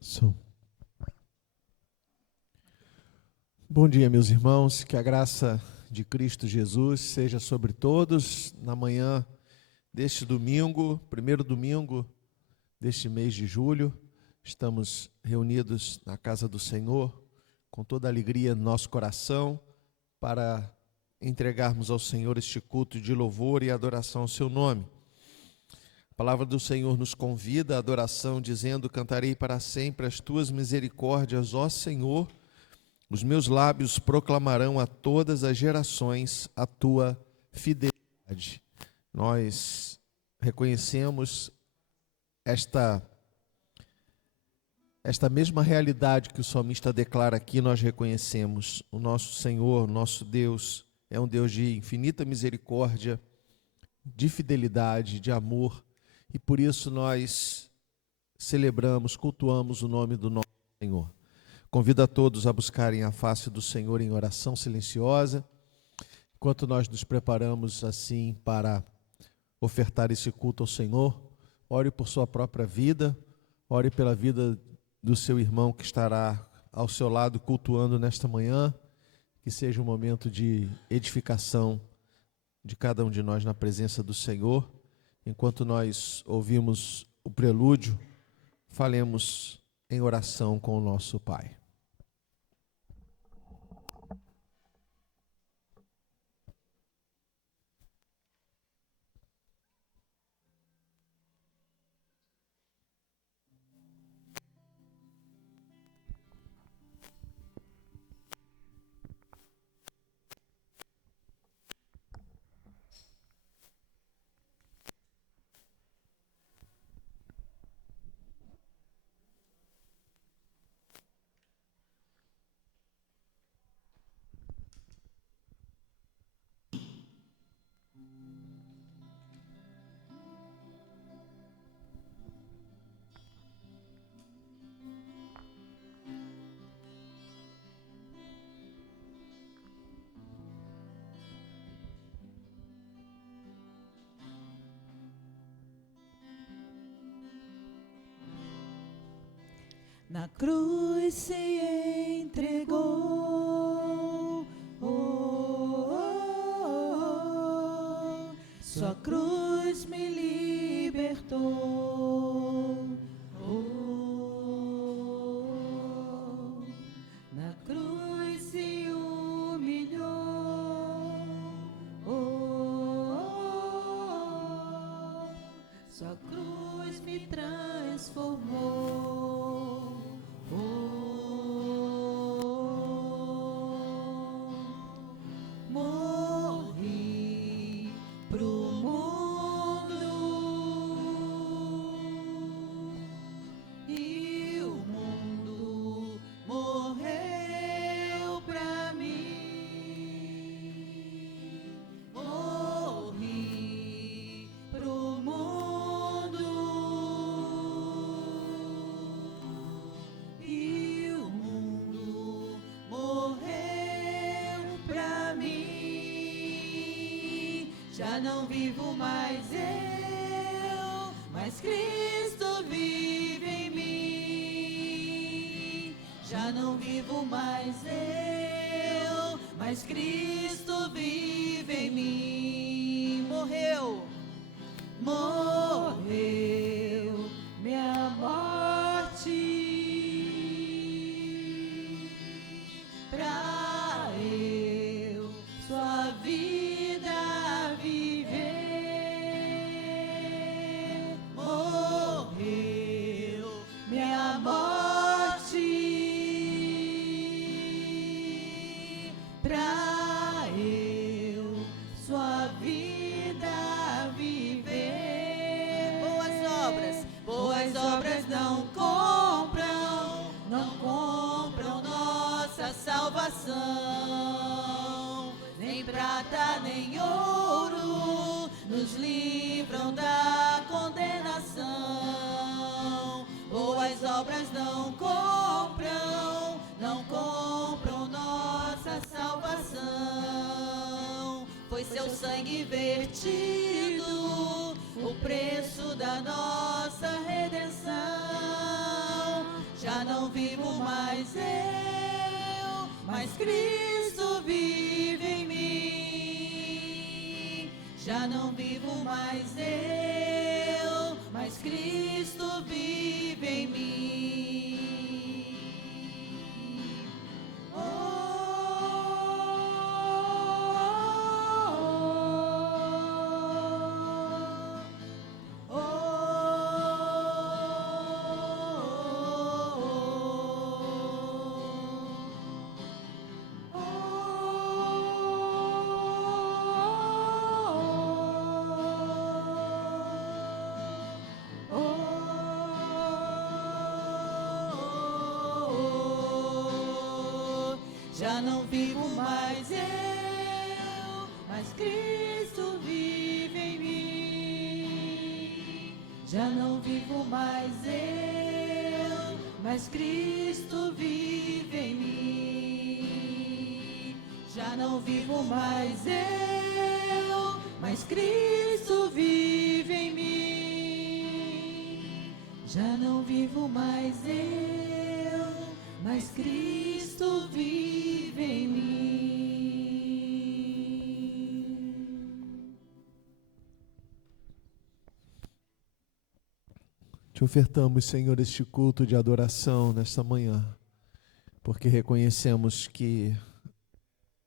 Som. Bom dia, meus irmãos, que a graça de Cristo Jesus seja sobre todos na manhã deste domingo, primeiro domingo deste mês de julho. Estamos reunidos na casa do Senhor com toda a alegria no nosso coração para entregarmos ao Senhor este culto de louvor e adoração ao seu nome. A palavra do Senhor nos convida à adoração, dizendo: cantarei para sempre as tuas misericórdias, ó Senhor. Os meus lábios proclamarão a todas as gerações a tua fidelidade. Nós reconhecemos esta mesma realidade que o salmista declara aqui. Nós reconhecemos o nosso Senhor, nosso Deus, é um Deus de infinita misericórdia, de fidelidade, de amor, e por isso nós celebramos, cultuamos o nome do nosso Senhor. Convido a todos a buscarem a face do Senhor em oração silenciosa, enquanto nós nos preparamos assim para ofertar esse culto ao Senhor. Ore por sua própria vida, ore pela vida do seu irmão que estará ao seu lado cultuando nesta manhã, que seja um momento de edificação de cada um de nós na presença do Senhor. Enquanto nós ouvimos o prelúdio, falemos em oração com o nosso Pai. Na cruz se entregou, sua cruz me libertou, na cruz se humilhou, sua cruz me transformou. Morri pro mundo e o mundo morreu pra mim. Morri pro mundo e o mundo morreu pra mim. Já não vivo mais eu, mas Cristo vive em mim. Já não vivo mais eu, mas Cristo vive em mim. Morreu, morreu minha morte pra eu sua vida viver. Morreu minha morte pra eu sua vida viver. Boas obras não compram nossa salvação. Nem prata nem ouro nos livram da condenação. Boas obras não compram nossa salvação. Foi seu sangue vertido, o preço da nossa redenção. Já não vivo mais eu, mas Cristo vive em mim. Já não vivo mais eu, mas Cristo vive em mim. Oh, já não vivo mais eu, mas Cristo vive em mim. Já não vivo mais eu, mas Cristo vive em mim. Já não vivo mais eu, mas Cristo vive em mim. Já não vivo mais eu, mas Cristo vive em mim. Te ofertamos, Senhor, este culto de adoração nesta manhã, porque reconhecemos que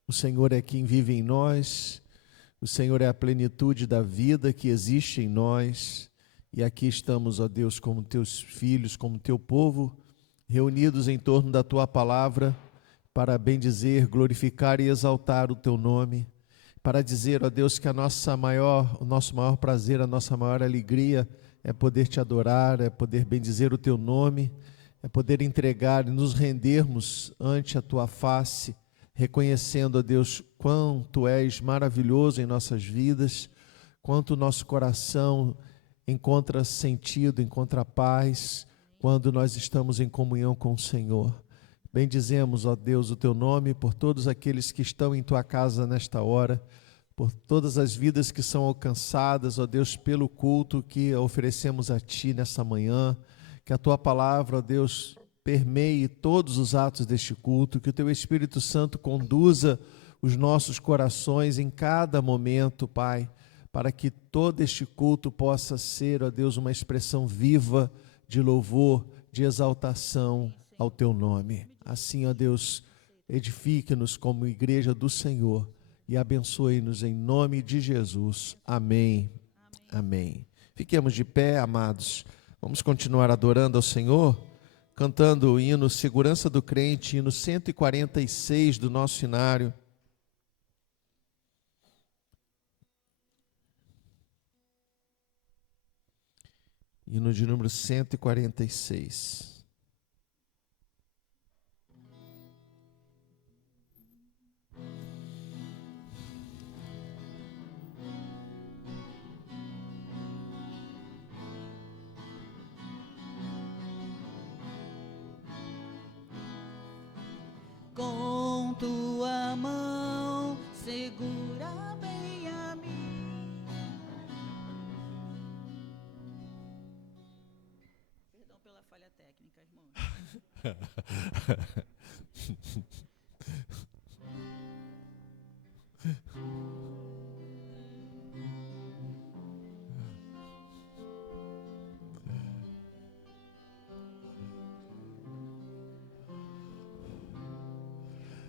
o Senhor é quem vive em nós, o Senhor é a plenitude da vida que existe em nós, e aqui estamos, ó Deus, como teus filhos, como teu povo, reunidos em torno da tua palavra, para bendizer, glorificar e exaltar o teu nome, para dizer, ó Deus, que o nosso maior prazer, a nossa maior alegria é poder te adorar, é poder bendizer o teu nome, é poder entregar e nos rendermos ante a tua face, reconhecendo, ó Deus, quão tu és maravilhoso em nossas vidas, quanto o nosso coração encontra sentido, encontra paz, quando nós estamos em comunhão com o Senhor. Bendizemos, ó Deus, o teu nome por todos aqueles que estão em tua casa nesta hora, por todas as vidas que são alcançadas, ó Deus, pelo culto que oferecemos a Ti nessa manhã, que a Tua palavra, ó Deus, permeie todos os atos deste culto, que o Teu Espírito Santo conduza os nossos corações em cada momento, Pai, para que todo este culto possa ser, ó Deus, uma expressão viva de louvor, de exaltação ao Teu nome. Assim, ó Deus, edifique-nos como igreja do Senhor e abençoe-nos em nome de Jesus. Amém. Amém. Fiquemos de pé, amados. Vamos continuar adorando ao Senhor, cantando o hino Segurança do Crente, hino 146 do nosso cenário. Hino de número 146. Com tua mão segura bem a mim. Perdão pela falha técnica, irmão.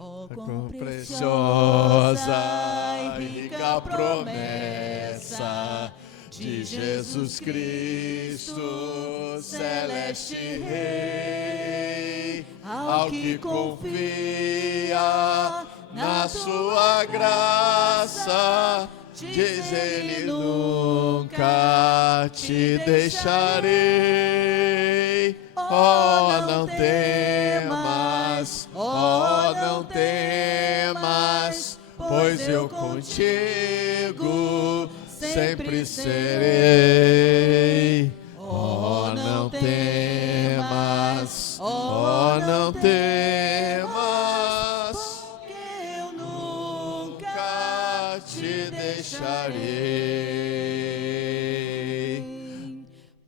Oh, quão preciosa e rica promessa de Jesus Cristo, celeste Rei, ao que confia na sua graça, diz Ele: nunca te deixarei. Oh, não temas, oh, não temas, pois eu contigo sempre serei. Oh, não temas, oh, não temas, porque eu nunca te deixarei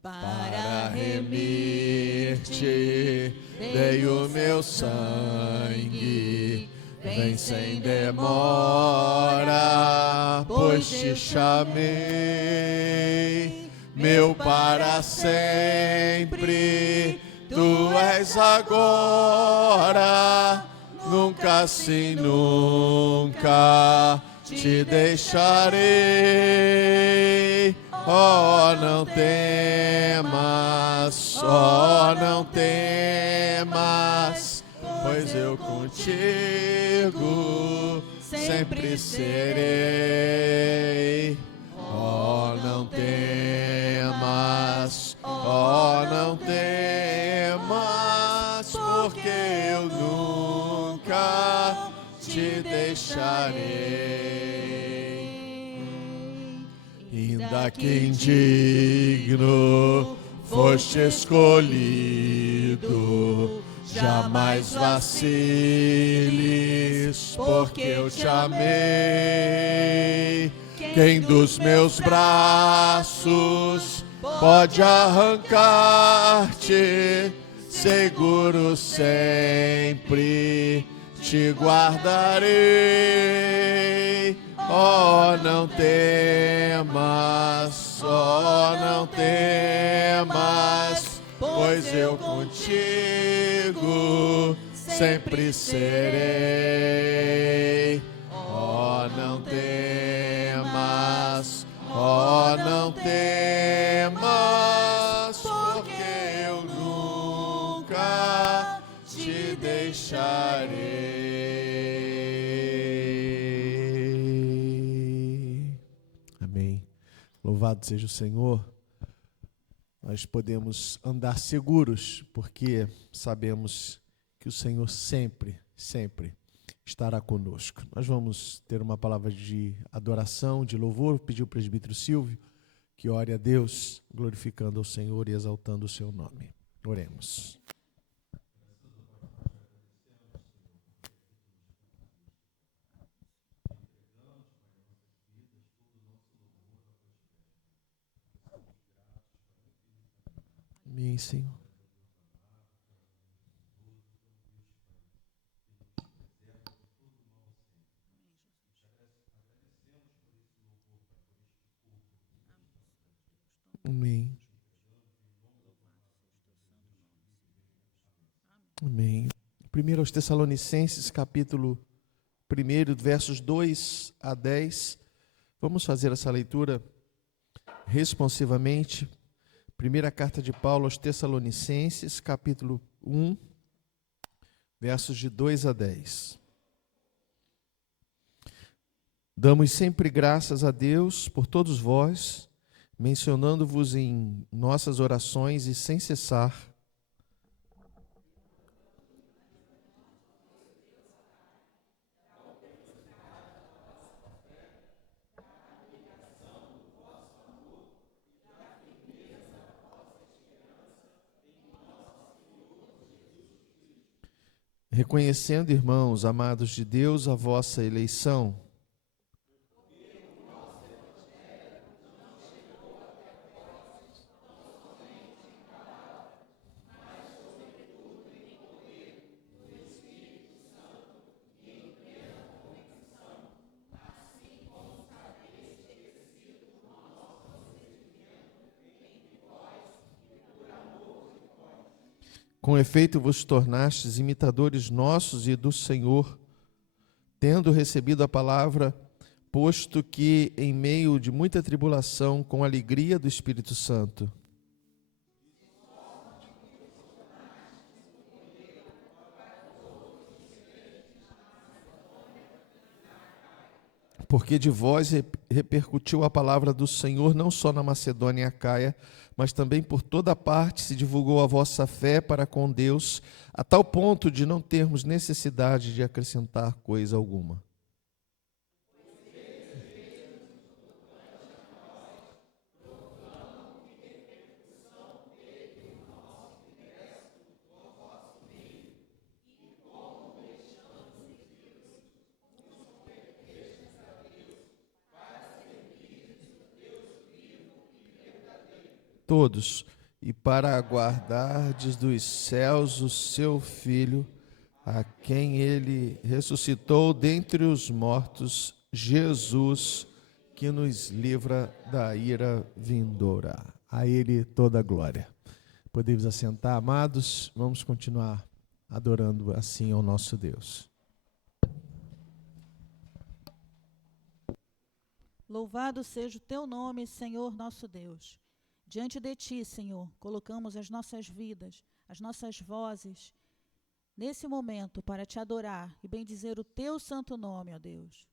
para remir-te dei o meu sangue. Vem sem demora, pois te chamei, meu para sempre. Tu és agora, nunca sim nunca te deixarei. Oh, não temas, oh, não temas, pois eu contigo sempre serei. Oh, não temas, oh, não temas, porque eu nunca te deixarei. Ainda que indigno foste escolhido, jamais vaciles, porque eu te amei. Quem dos meus braços pode arrancar-te? Seguro sempre te guardarei. Oh, não temas, oh, não temas, pois eu contigo sempre serei. Oh, não temas, oh, não temas, porque eu nunca te deixarei. Amém. Louvado seja o Senhor. Nós podemos andar seguros, porque sabemos que o Senhor sempre, sempre estará conosco. Nós vamos ter uma palavra de adoração, de louvor. Vou pedir ao presbítero Silvio que ore a Deus, glorificando ao Senhor e exaltando o seu nome. Oremos. Amém, Senhor. Amém. Amém. 1 aos Tessalonicenses, capítulo 1, versos 2 a 10. Vamos fazer essa leitura responsivamente. Primeira carta de Paulo aos Tessalonicenses, capítulo 1, versos de 2 a 10. Damos sempre graças a Deus por todos vós, mencionando-vos em nossas orações e sem cessar, reconhecendo, irmãos, amados de Deus, a vossa eleição. Com efeito vos tornastes imitadores nossos e do Senhor, tendo recebido a palavra, posto que em meio de muita tribulação, com alegria do Espírito Santo. Porque de vós repercutiu a palavra do Senhor não só na Macedônia e Acaia, mas também por toda parte se divulgou a vossa fé para com Deus, a tal ponto de não termos necessidade de acrescentar coisa alguma. Todos, e para aguardardes dos céus o seu Filho, a quem ele ressuscitou dentre os mortos, Jesus, que nos livra da ira vindoura. A ele toda a glória. Podemos assentar, amados, vamos continuar adorando assim ao nosso Deus. Louvado seja o teu nome, Senhor nosso Deus. Diante de ti, Senhor, colocamos as nossas vidas, as nossas vozes, nesse momento para te adorar e bendizer o teu santo nome, ó Deus.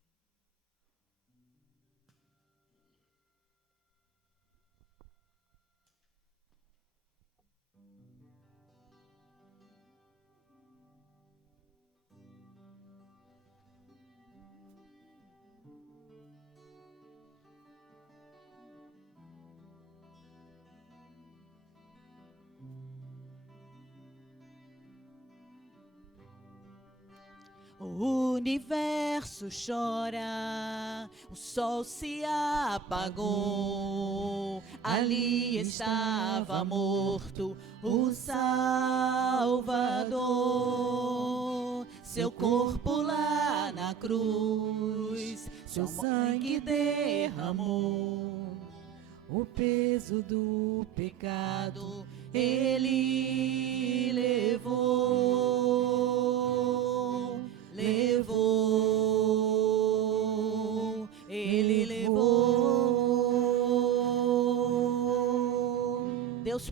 O universo chora, o sol se apagou, ali estava morto o Salvador. Seu corpo lá na cruz, seu sangue derramou, o peso do pecado ele ele levou. Deus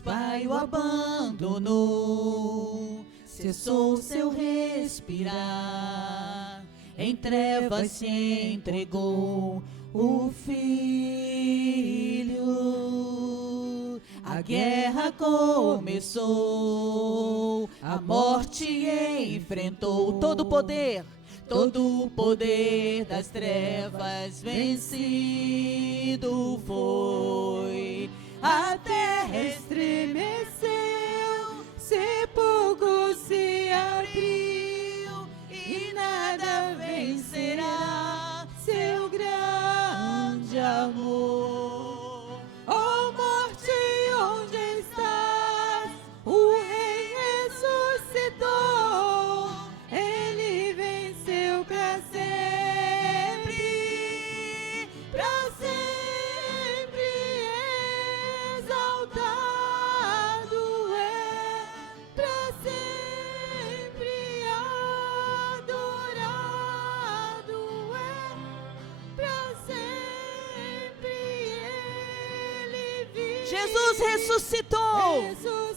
Pai o abandonou, cessou seu respirar, em trevas se entregou o Filho. A guerra começou, a morte enfrentou, todo o poder das trevas vencido foi. A terra estremeceu, sepulcro se abriu, e nada vencerá seu grande amor. Oh morte, onde estás? O Rei ressuscitou, ele venceu para sempre, exaltado é, para sempre adorado é, para sempre ele vive. Jesus ressuscitou. Ressuscitou.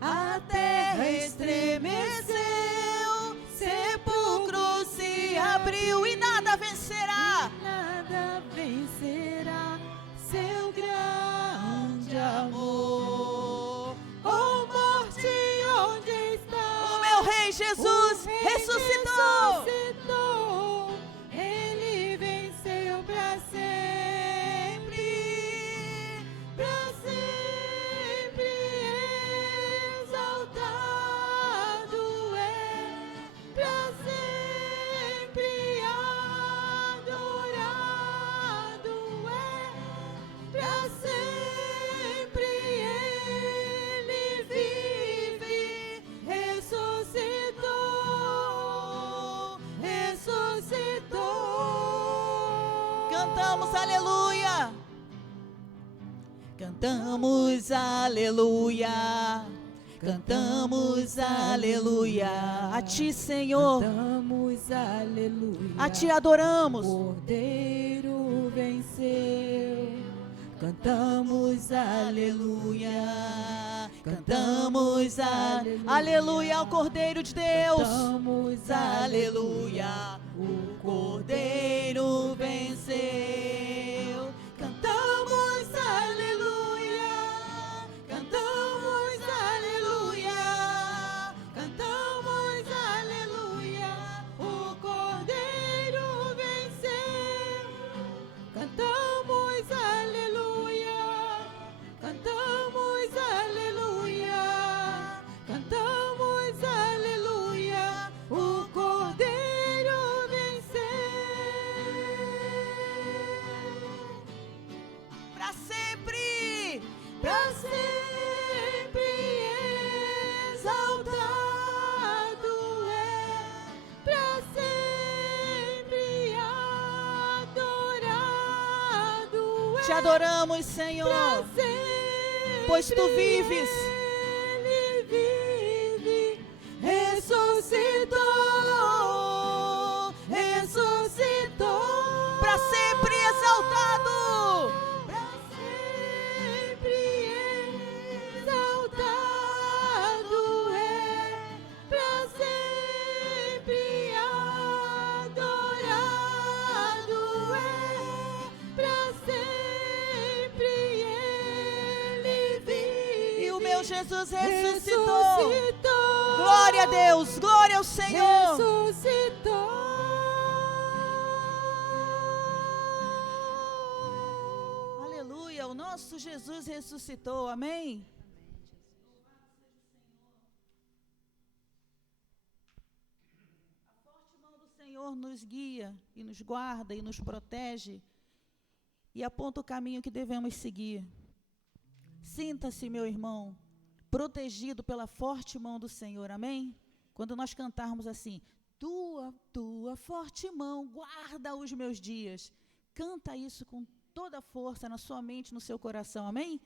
A terra estremeceu, sepulcro se abriu, e nada vencerá seu grande amor. Oh morte, onde está? O meu Rei Jesus ressuscitou. Ele venceu para sempre, exaltado é, para sempre adorado é, para sempre ele vive. Ressuscitou. Cantamos aleluia. Cantamos aleluia. Cantamos aleluia. A ti, Senhor. Cantamos aleluia. A ti adoramos. Cordeiro venceu. Cantamos aleluia. Cantamos aleluia ao Cordeiro de Deus. Cantamos Aleluia. O Cordeiro venceu. Cantamos aleluia. Cantamos aleluia. Cantamos aleluia. O Cordeiro venceu. Cantamos aleluia. Cantamos aleluia. Te adoramos, Senhor, pra sempre pois Tu vives. Ele vive, ressuscitou, ressuscitou, Para sempre exaltado. pra sempre exaltado é, pra sempre adorado é, pra sempre Ele vive. E o meu Jesus ressuscitou. Ressuscitou. Glória a Deus, glória ao Senhor. Ressuscitou. Aleluia, o nosso Jesus ressuscitou, amém? A forte mão do Senhor nos guia e nos guarda e nos protege e aponta o caminho que devemos seguir. Sinta-se, meu irmão, protegido pela forte mão do Senhor, amém? Quando nós cantarmos assim, tua forte mão guarda os meus dias. Canta isso com toda a força na sua mente, no seu coração, amém?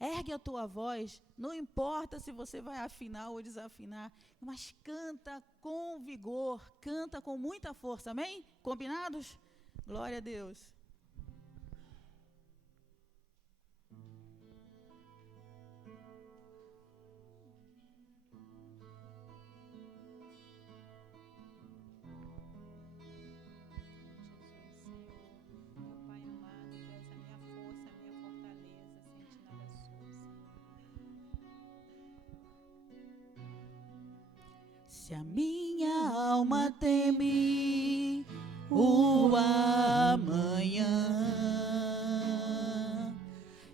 Ergue a tua voz, não importa se você vai afinar ou desafinar, mas canta com vigor, canta com muita força, amém? Combinados? Glória a Deus. Se a minha alma teme o amanhã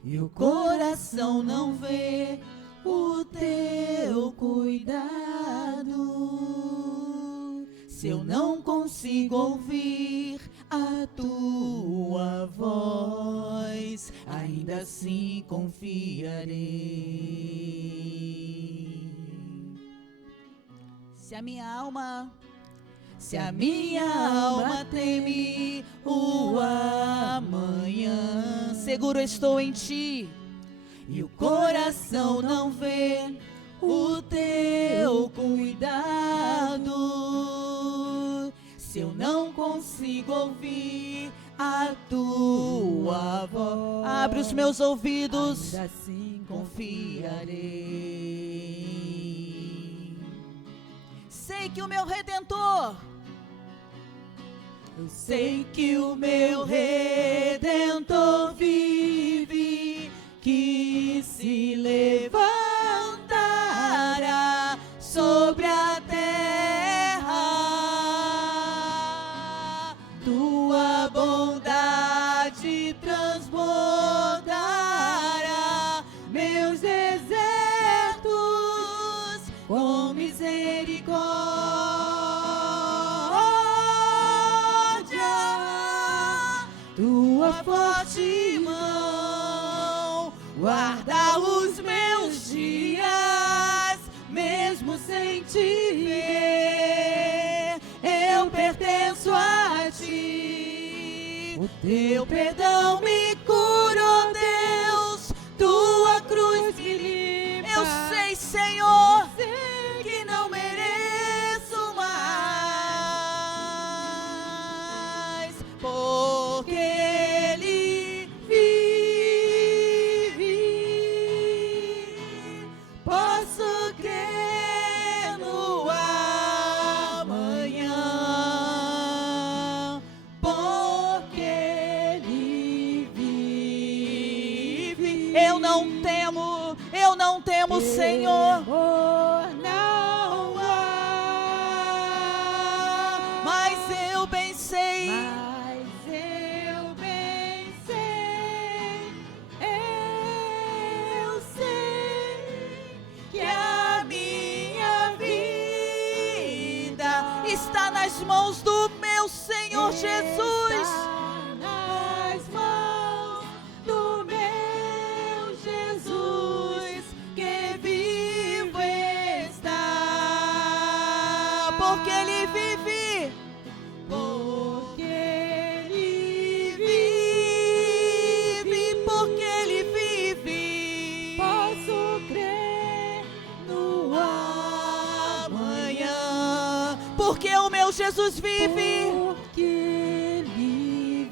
e o coração não vê o teu cuidado, se eu não consigo ouvir a tua voz, ainda assim confiarei. Se a minha alma teme o amanhã, seguro estou em Ti, e o coração não vê o teu cuidado, se eu não consigo ouvir a tua voz, abre os meus ouvidos, ainda assim confiarei. sei que o meu Redentor, Eu sei que o meu Redentor vive, que se levantará sobre a terra. Tua bondade transbordará meus desertos com misericórdia. Tua forte mão guarda os meus dias, mesmo sem te ver, eu pertenço a ti. O teu perdão me curou, Deus, tua cruz me limpa. eu sei, Senhor, Sei que não mereço mais, porque Ele vive. Posso crer no amanhã, porque Ele vive. eu não temo, Senhor, Temor não há, mas eu bem sei, eu sei que a minha vida está nas mãos do meu Senhor Jesus. está nas mãos do meu Jesus, que vivo está, Porque Ele vive, porque Ele vive, Porque o meu Jesus vive. Porque Ele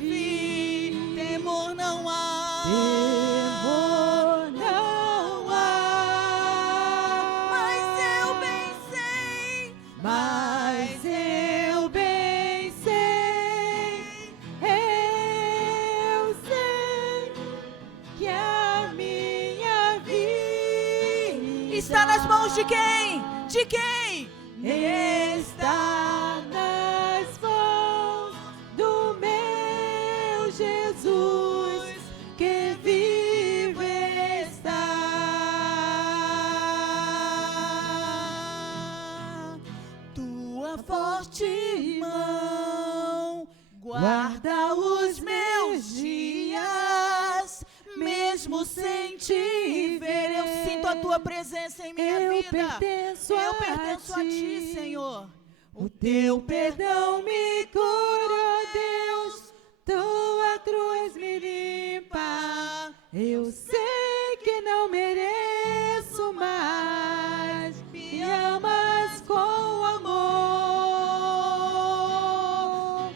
vive. Temor não há. Temor não há. Mas eu bem sei. Mas eu bem sei, eu sei que a minha vida Está nas mãos de quem? De quem? está nas mãos do meu Jesus, que vivo está. Tua forte mão Guarda os meus dias, mesmo sem te ver. Eu sinto a tua presença em minha eu vida. pertenço Eu pertenço a ti, ti, Senhor. O teu perdão me cura, Deus, tua cruz me limpa. Eu sei que não mereço, mas me amas com amor.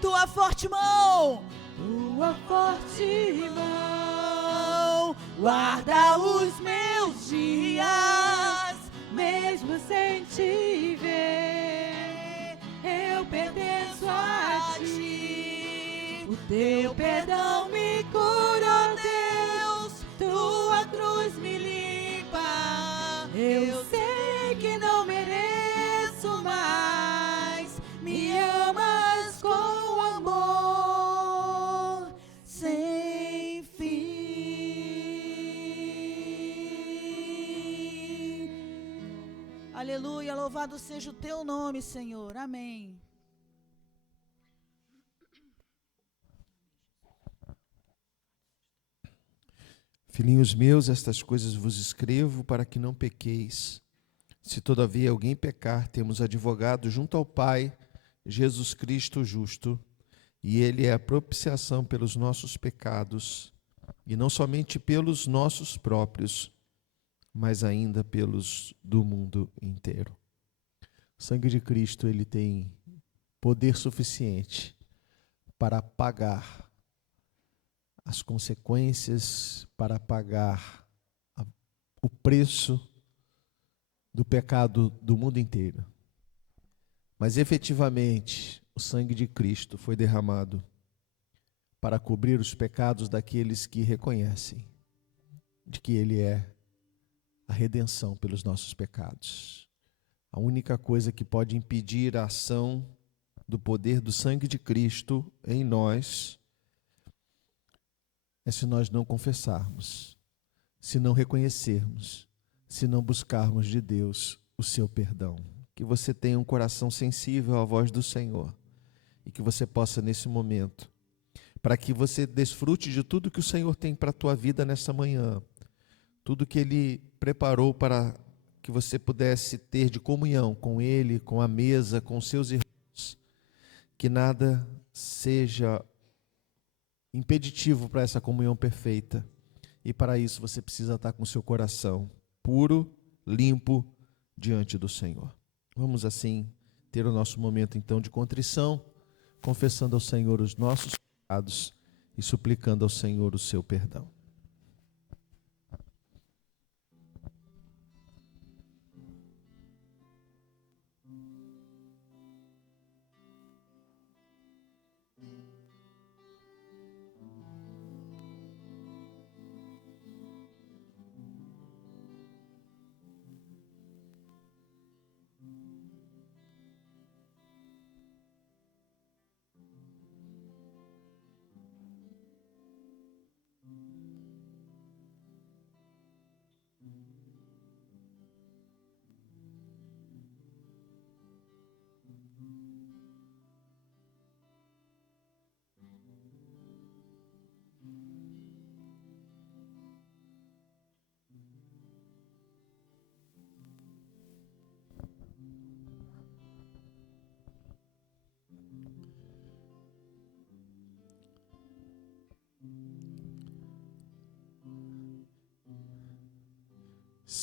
Tua forte mão Tua forte mão guarda os meus dias, mesmo sem te ver, eu pertenço a ti. O teu perdão me cura, Deus, tua cruz me limpa. Eu sei que não mereço, mas me amas com amor sem fim. Aleluia, louvado seja o teu nome, Senhor. Amém. Filhinhos meus, estas coisas vos escrevo para que não pequeis. Se todavia alguém pecar, temos advogado junto ao Pai, Jesus Cristo justo, e ele é a propiciação pelos nossos pecados, e não somente pelos nossos próprios, mas ainda pelos do mundo inteiro. O sangue de Cristo, ele tem poder suficiente para pagar as consequências, para pagar o preço do pecado do mundo inteiro. Mas efetivamente, o sangue de Cristo foi derramado para cobrir os pecados daqueles que reconhecem de que Ele é a redenção pelos nossos pecados. A única coisa que pode impedir a ação do poder do sangue de Cristo em nós é se nós não confessarmos, se não reconhecermos, se não buscarmos de Deus o seu perdão. Que você tenha um coração sensível à voz do Senhor e que você possa nesse momento, para que você desfrute de tudo que o Senhor tem para a tua vida nessa manhã, tudo que Ele preparou para que você pudesse ter de comunhão com Ele, com a mesa, com seus irmãos, que nada seja impeditivo para essa comunhão perfeita. E para isso você precisa estar com o seu coração puro, limpo, diante do Senhor. Vamos assim ter o nosso momento então de contrição, confessando ao Senhor os nossos pecados e suplicando ao Senhor o seu perdão.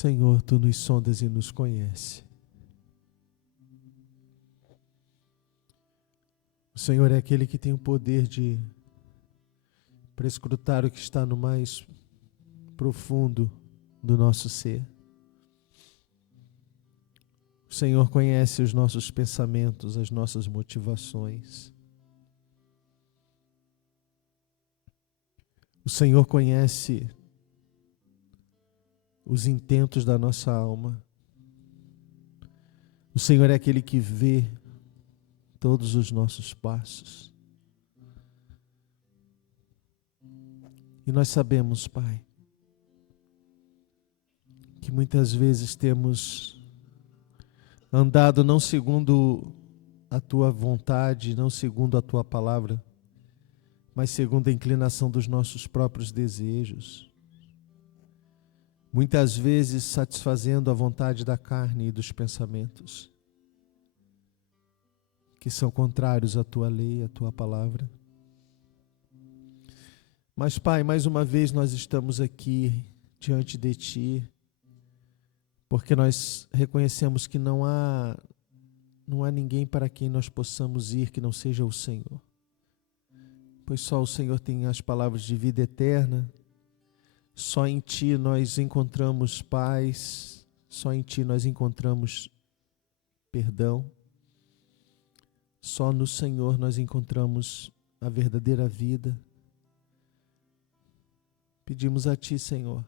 Senhor, Tu nos sondas e nos conheces. O Senhor é aquele que tem o poder de prescrutar o que está no mais profundo do nosso ser. O Senhor conhece os nossos pensamentos, as nossas motivações. O Senhor conhece os intentos da nossa alma. O Senhor é aquele que vê todos os nossos passos. E nós sabemos, Pai, que muitas vezes temos andado não segundo a Tua vontade, não segundo a Tua palavra, mas segundo a inclinação dos nossos próprios desejos. Muitas vezes satisfazendo a vontade da carne e dos pensamentos, que são contrários à Tua lei, à Tua palavra. Mas, Pai, mais uma vez nós estamos aqui diante de Ti, porque nós reconhecemos que não há ninguém para quem nós possamos ir que não seja o Senhor. Pois só o Senhor tem as palavras de vida eterna, só em Ti nós encontramos paz, só em Ti nós encontramos perdão, só no Senhor nós encontramos a verdadeira vida. Pedimos a Ti, Senhor,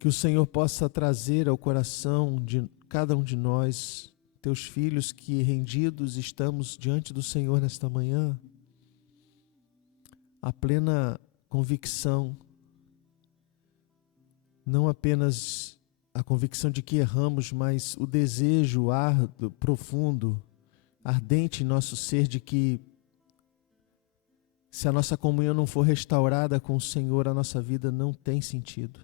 que o Senhor possa trazer ao coração de cada um de nós, Teus filhos que rendidos estamos diante do Senhor nesta manhã, a plena convicção, não apenas a convicção de que erramos, mas o desejo árduo, profundo, ardente em nosso ser de que se a nossa comunhão não for restaurada com o Senhor, a nossa vida não tem sentido.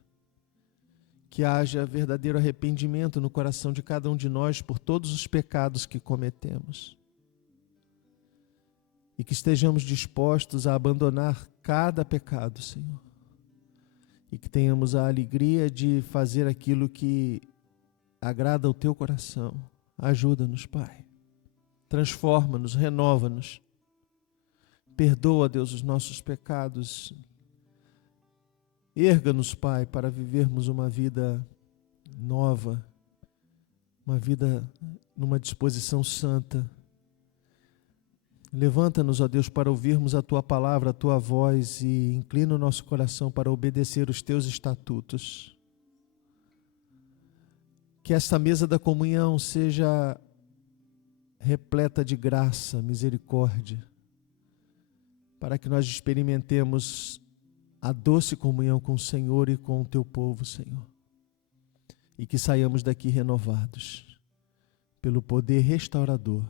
Que haja verdadeiro arrependimento no coração de cada um de nós por todos os pecados que cometemos. E que estejamos dispostos a abandonar cada pecado, Senhor. E que tenhamos a alegria de fazer aquilo que agrada ao Teu coração. Ajuda-nos, Pai. Transforma-nos, renova-nos. Perdoa, Deus, os nossos pecados. Erga-nos, Pai, para vivermos uma vida nova, uma vida numa disposição santa. Levanta-nos, ó Deus, para ouvirmos a Tua palavra, a Tua voz e inclina o nosso coração para obedecer os Teus estatutos. Que esta mesa da comunhão seja repleta de graça, misericórdia, para que nós experimentemos a doce comunhão com o Senhor e com o Teu povo, Senhor. E que saiamos daqui renovados pelo poder restaurador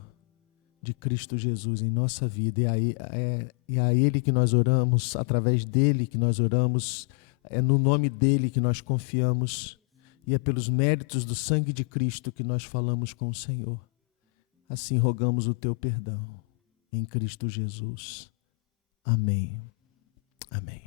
de Cristo Jesus em nossa vida. E a Ele que nós oramos, através dEle que nós oramos, é no nome dEle que nós confiamos e é pelos méritos do sangue de Cristo que nós falamos com o Senhor. Assim rogamos o Teu perdão em Cristo Jesus. Amém. Amém.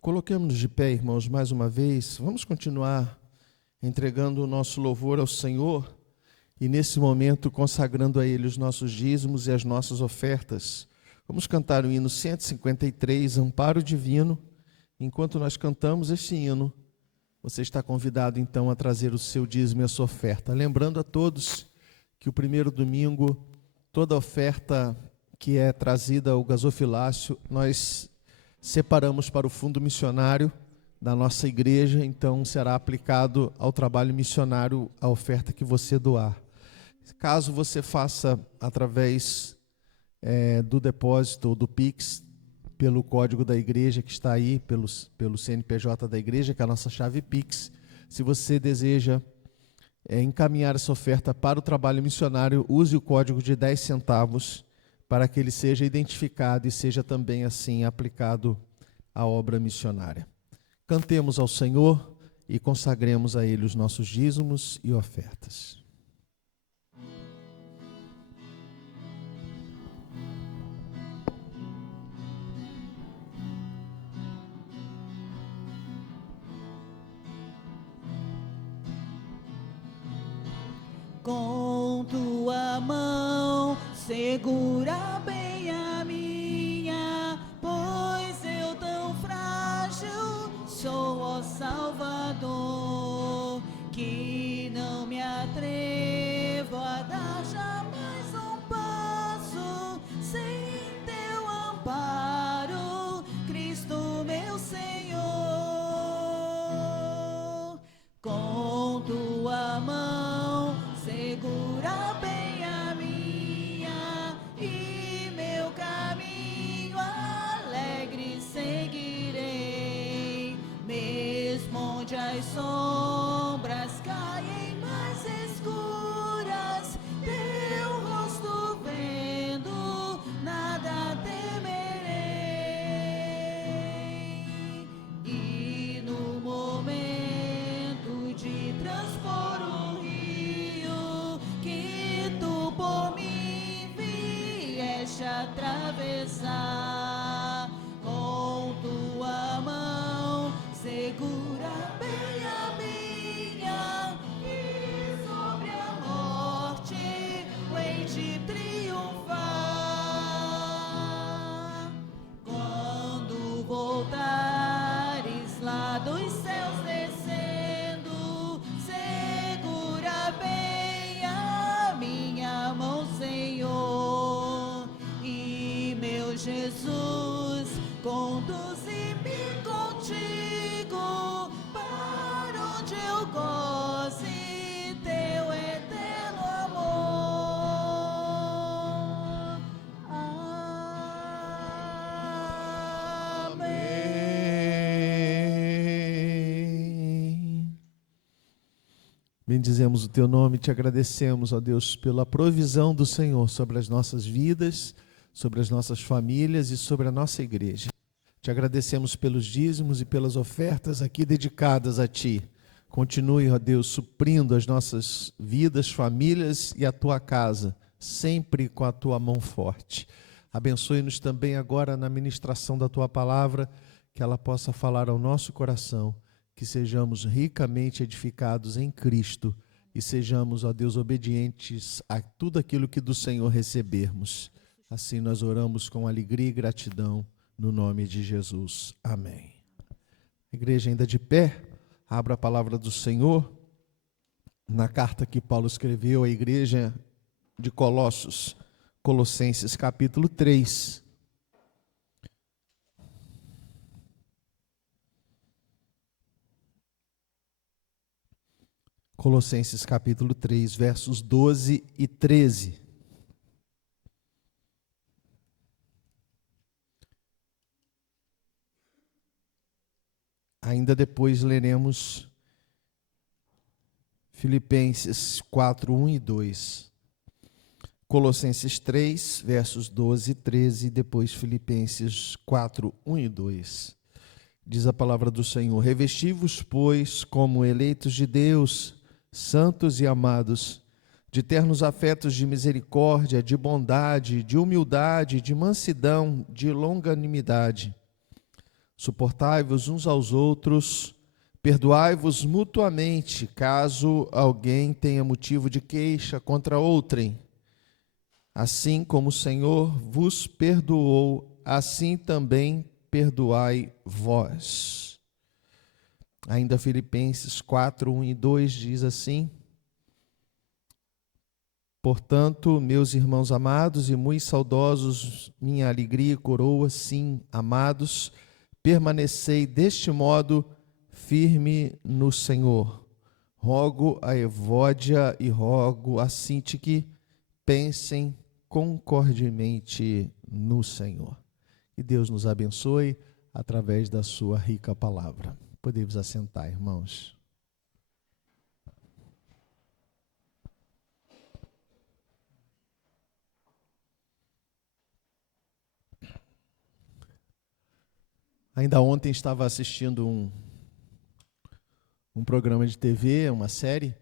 Coloquemos-nos de pé, irmãos, mais uma vez. Vamos continuar entregando o nosso louvor ao Senhor e, nesse momento, consagrando a Ele os nossos dízimos e as nossas ofertas. Vamos cantar o hino 153, Amparo Divino. Enquanto nós cantamos este hino, você está convidado, então, a trazer o seu dízimo e a sua oferta. Lembrando a todos que o primeiro domingo, toda oferta que é trazida ao gasofilácio, nós separamos para o fundo missionário da nossa igreja, então será aplicado ao trabalho missionário a oferta que você doar. Caso você faça através do depósito ou do Pix, pelo código da igreja que está aí, pelo CNPJ da igreja, que é a nossa chave Pix, se você deseja encaminhar essa oferta para o trabalho missionário, use o código de 10 centavos para que ele seja identificado e seja também assim aplicado à obra missionária. Cantemos ao Senhor e consagremos a Ele os nossos dízimos e ofertas. Com tua mão segura bem a minha, pois eu tão frágil sou, ó Salvador, que não me atrevo a dar jamais um passo sem teu amparo, Cristo meu Senhor. Com tua mão segura bem a minha, e meu caminho alegre seguirei, mesmo onde as sombras caem mais escuras, teu rosto vendo, nada temerei. E no momento de transpor o rio que tu por mim vieste atravessar, com tua mão segura bem a minha, e sobre a morte hei de triunfar. Quando voltares lá dos céus descendo, segura bem a minha mão, Senhor, e meu Jesus, conduze-me contigo para onde eu goze teu eterno amor. Amém. Bendizemos o teu nome e te agradecemos, ó Deus, pela provisão do Senhor sobre as nossas vidas, sobre as nossas famílias e sobre a nossa igreja. Te agradecemos pelos dízimos e pelas ofertas aqui dedicadas a Ti. Continue, ó Deus, suprindo as nossas vidas, famílias e a Tua casa, sempre com a Tua mão forte. Abençoe-nos também agora na ministração da Tua palavra, que ela possa falar ao nosso coração, que sejamos ricamente edificados em Cristo e sejamos, ó Deus, obedientes a tudo aquilo que do Senhor recebermos. Assim nós oramos com alegria e gratidão, no nome de Jesus. Amém. Igreja ainda de pé, abra a palavra do Senhor na carta que Paulo escreveu à igreja de Colossos, Colossenses capítulo 3. Colossenses capítulo 3, versos 12 e 13. Ainda depois leremos Filipenses 4, 1 e 2. Colossenses 3, versos 12 e 13, e depois Filipenses 4, 1 e 2. Diz a palavra do Senhor: revesti-vos, pois, como eleitos de Deus, santos e amados, de ternos afetos de misericórdia, de bondade, de humildade, de mansidão, de longanimidade. Suportai-vos uns aos outros, perdoai-vos mutuamente, caso alguém tenha motivo de queixa contra outrem. Assim como o Senhor vos perdoou, assim também perdoai vós. Ainda Filipenses 4, 1 e 2 diz assim: portanto, meus irmãos amados e muito saudosos, minha alegria e coroa, sim, amados, permanecei deste modo firme no Senhor. Rogo a Evódia e rogo a Sintique, pensem concordemente no Senhor. Que Deus nos abençoe através da sua rica palavra. Podemos assentar, irmãos. Ainda ontem estava assistindo um programa de TV, uma série,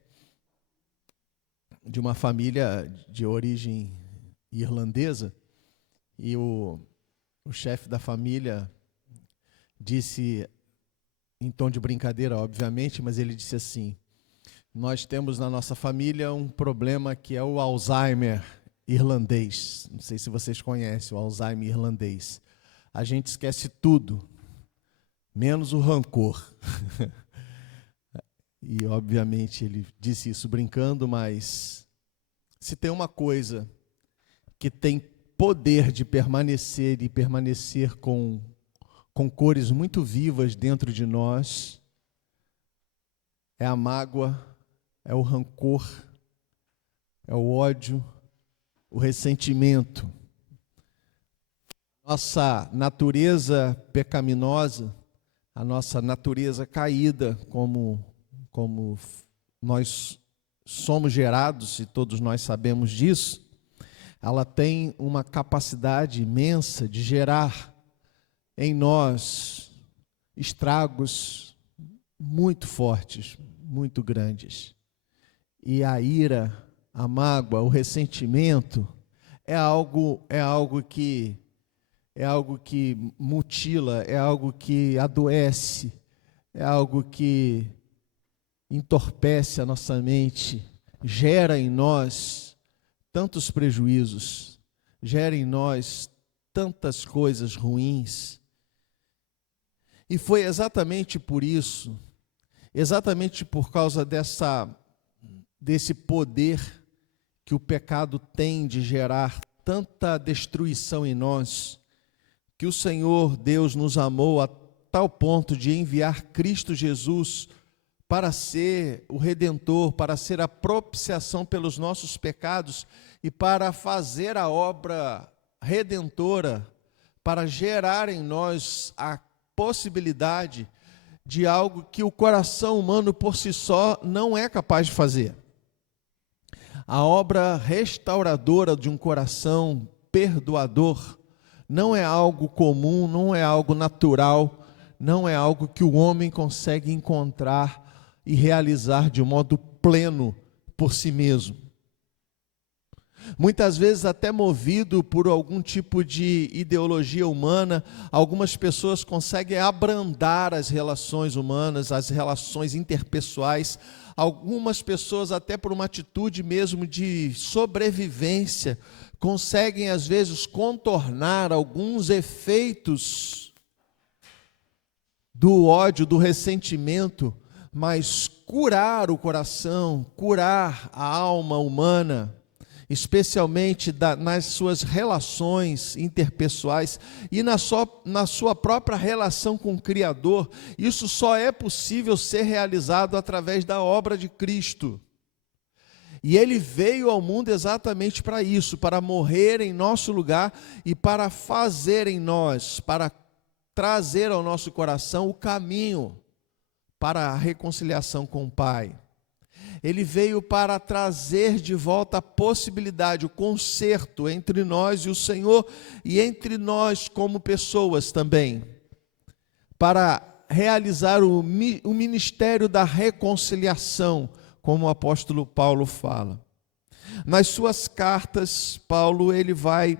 de uma família de origem irlandesa, e o chefe da família disse, em tom de brincadeira, obviamente, mas ele disse assim: Nós temos na nossa família um problema que é o Alzheimer irlandês. Não sei se vocês conhecem o Alzheimer irlandês. A gente esquece tudo, menos o rancor. E, obviamente, ele disse isso brincando, mas se tem uma coisa que tem poder de permanecer e permanecer com cores muito vivas dentro de nós, é a mágoa, é o rancor, é o ódio, o ressentimento. Nossa natureza pecaminosa, a nossa natureza caída, como nós somos gerados, e todos nós sabemos disso, ela tem uma capacidade imensa de gerar em nós estragos muito fortes, muito grandes. E a ira, a mágoa, o ressentimento é algo que mutila, é algo que adoece, é algo que entorpece a nossa mente, gera em nós tantos prejuízos, gera em nós tantas coisas ruins. E foi exatamente por isso, exatamente por causa desse poder que o pecado tem de gerar tanta destruição em nós, que o Senhor Deus nos amou a tal ponto de enviar Cristo Jesus para ser o Redentor, para ser a propiciação pelos nossos pecados e para fazer a obra redentora, para gerar em nós a possibilidade de algo que o coração humano por si só não é capaz de fazer. A obra restauradora de um coração perdoador não é algo comum, não é algo natural, não é algo que o homem consegue encontrar e realizar de modo pleno por si mesmo. Muitas vezes até movido por algum tipo de ideologia humana, algumas pessoas conseguem abrandar as relações humanas, as relações interpessoais, algumas pessoas até por uma atitude mesmo de sobrevivência, conseguem às vezes contornar alguns efeitos do ódio, do ressentimento, mas curar o coração, curar a alma humana, especialmente nas suas relações interpessoais e na sua própria relação com o Criador, isso só é possível ser realizado através da obra de Cristo. E Ele veio ao mundo exatamente para isso, para morrer em nosso lugar e para fazer em nós, para trazer ao nosso coração o caminho para a reconciliação com o Pai. Ele veio para trazer de volta a possibilidade, o conserto entre nós e o Senhor e entre nós como pessoas também, para realizar o ministério da reconciliação, como o apóstolo Paulo fala. Nas suas cartas, Paulo ele vai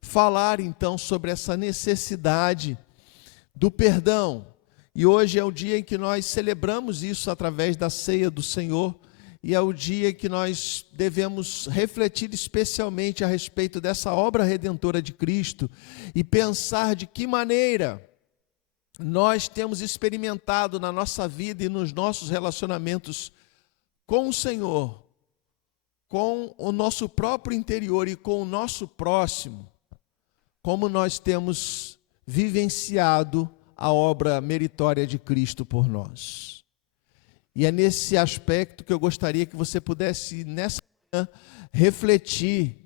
falar então sobre essa necessidade do perdão. E hoje é o dia em que nós celebramos isso através da ceia do Senhor, e é o dia que nós devemos refletir especialmente a respeito dessa obra redentora de Cristo e pensar de que maneira nós temos experimentado na nossa vida e nos nossos relacionamentos com o Senhor, com o nosso próprio interior e com o nosso próximo, como nós temos vivenciado a obra meritória de Cristo por nós. E é nesse aspecto que eu gostaria que você pudesse, nessa manhã, refletir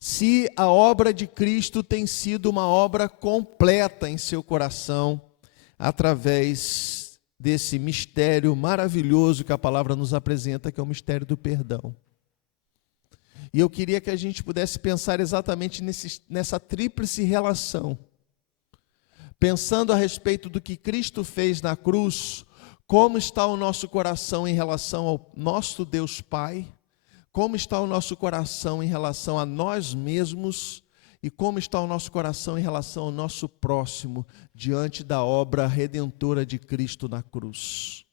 se a obra de Cristo tem sido uma obra completa em seu coração, através desse mistério maravilhoso que a palavra nos apresenta, que é o mistério do perdão. E eu queria que a gente pudesse pensar exatamente nessa tríplice relação, pensando a respeito do que Cristo fez na cruz, como está o nosso coração em relação ao nosso Deus Pai, como está o nosso coração em relação a nós mesmos e como está o nosso coração em relação ao nosso próximo diante da obra redentora de Cristo na cruz.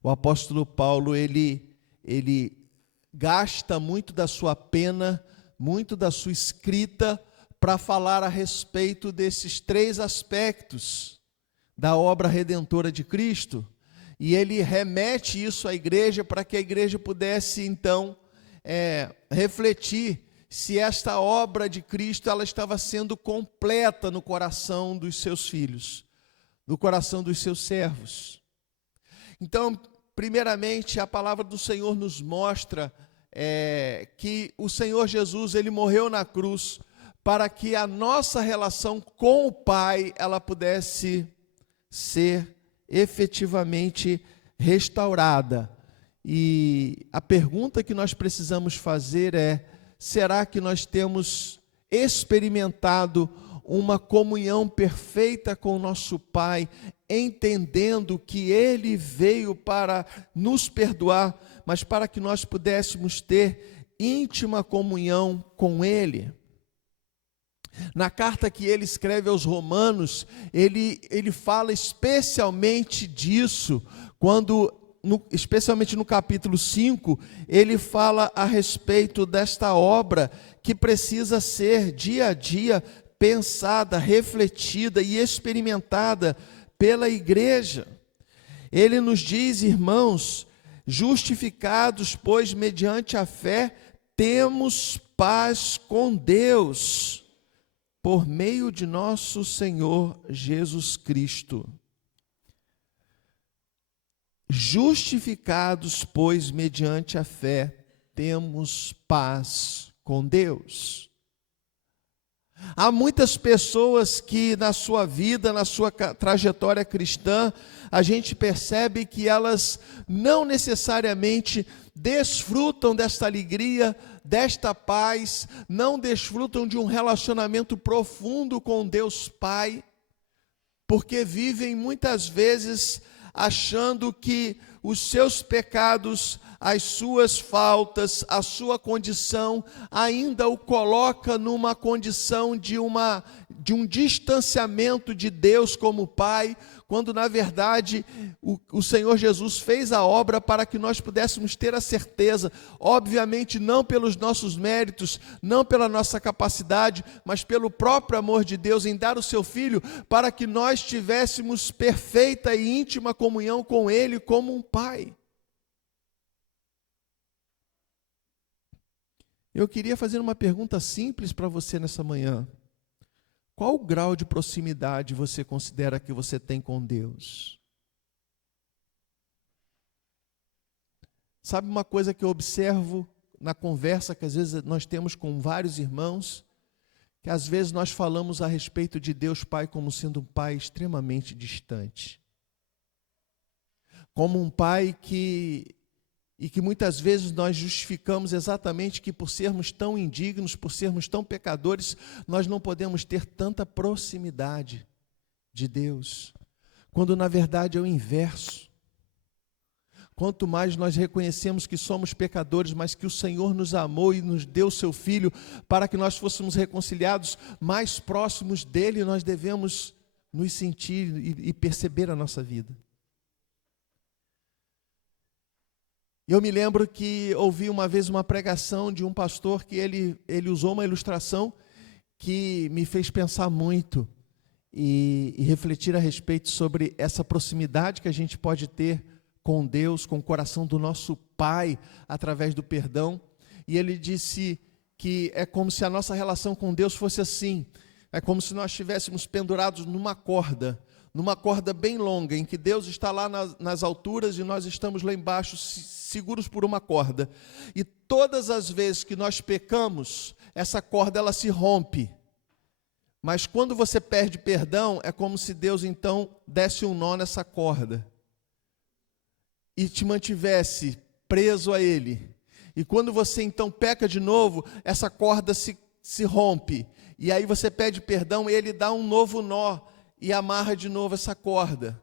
O O apóstolo Paulo, ele gasta muito da sua pena, muito da sua escrita, para falar a respeito desses 3 aspectos da obra redentora de Cristo, e ele remete isso à igreja para que a igreja pudesse, então, refletir se esta obra de Cristo ela estava sendo completa no coração dos seus filhos, no coração dos seus servos. Então, primeiramente, a palavra do Senhor nos mostra que o Senhor Jesus, ele morreu na cruz para que a nossa relação com o Pai, ela pudesse ser efetivamente restaurada. E a pergunta que nós precisamos fazer é: será que nós temos experimentado uma comunhão perfeita com o nosso Pai, entendendo que Ele veio para nos perdoar, mas para que nós pudéssemos ter íntima comunhão com Ele? Na carta que ele escreve aos Romanos, ele fala especialmente disso, especialmente no capítulo 5, ele fala a respeito desta obra que precisa ser dia a dia pensada, refletida e experimentada pela igreja. Ele nos diz, irmãos, justificados, pois mediante a fé temos paz com Deus, por meio de nosso Senhor Jesus Cristo. Justificados, pois, mediante a fé, temos paz com Deus. Há muitas pessoas que na sua vida, na sua trajetória cristã, a gente percebe que elas não necessariamente desfrutam desta alegria, desta paz, não desfrutam de um relacionamento profundo com Deus Pai, porque vivem muitas vezes achando que os seus pecados, as suas faltas, a sua condição, ainda o coloca numa condição de um distanciamento de Deus como Pai, quando na verdade o Senhor Jesus fez a obra para que nós pudéssemos ter a certeza, obviamente não pelos nossos méritos, não pela nossa capacidade, mas pelo próprio amor de Deus em dar o seu Filho, para que nós tivéssemos perfeita e íntima comunhão com Ele como um Pai. Eu queria fazer uma pergunta simples para você nessa manhã. Qual o grau de proximidade você considera que você tem com Deus? Sabe uma coisa que eu observo na conversa que às vezes nós temos com vários irmãos, que às vezes nós falamos a respeito de Deus Pai como sendo um Pai extremamente distante. Como um Pai que muitas vezes nós justificamos exatamente que por sermos tão indignos, por sermos tão pecadores, nós não podemos ter tanta proximidade de Deus, quando na verdade é o inverso. Quanto mais nós reconhecemos que somos pecadores, mas que o Senhor nos amou e nos deu o seu Filho para que nós fôssemos reconciliados, mais próximos dele nós devemos nos sentir e perceber a nossa vida. Eu me lembro que ouvi uma vez uma pregação de um pastor que ele usou uma ilustração que me fez pensar muito e refletir a respeito sobre essa proximidade que a gente pode ter com Deus, com o coração do nosso Pai, através do perdão. E ele disse que é como se a nossa relação com Deus fosse assim, é como se nós estivéssemos pendurados numa corda bem longa, em que Deus está lá nas alturas e nós estamos lá embaixo, seguros por uma corda. E todas as vezes que nós pecamos, essa corda ela se rompe. Mas quando você perde perdão, é como se Deus então desse um nó nessa corda e te mantivesse preso a Ele. E quando você então peca de novo, essa corda se rompe. E aí você pede perdão e Ele dá um novo nó e amarra de novo essa corda.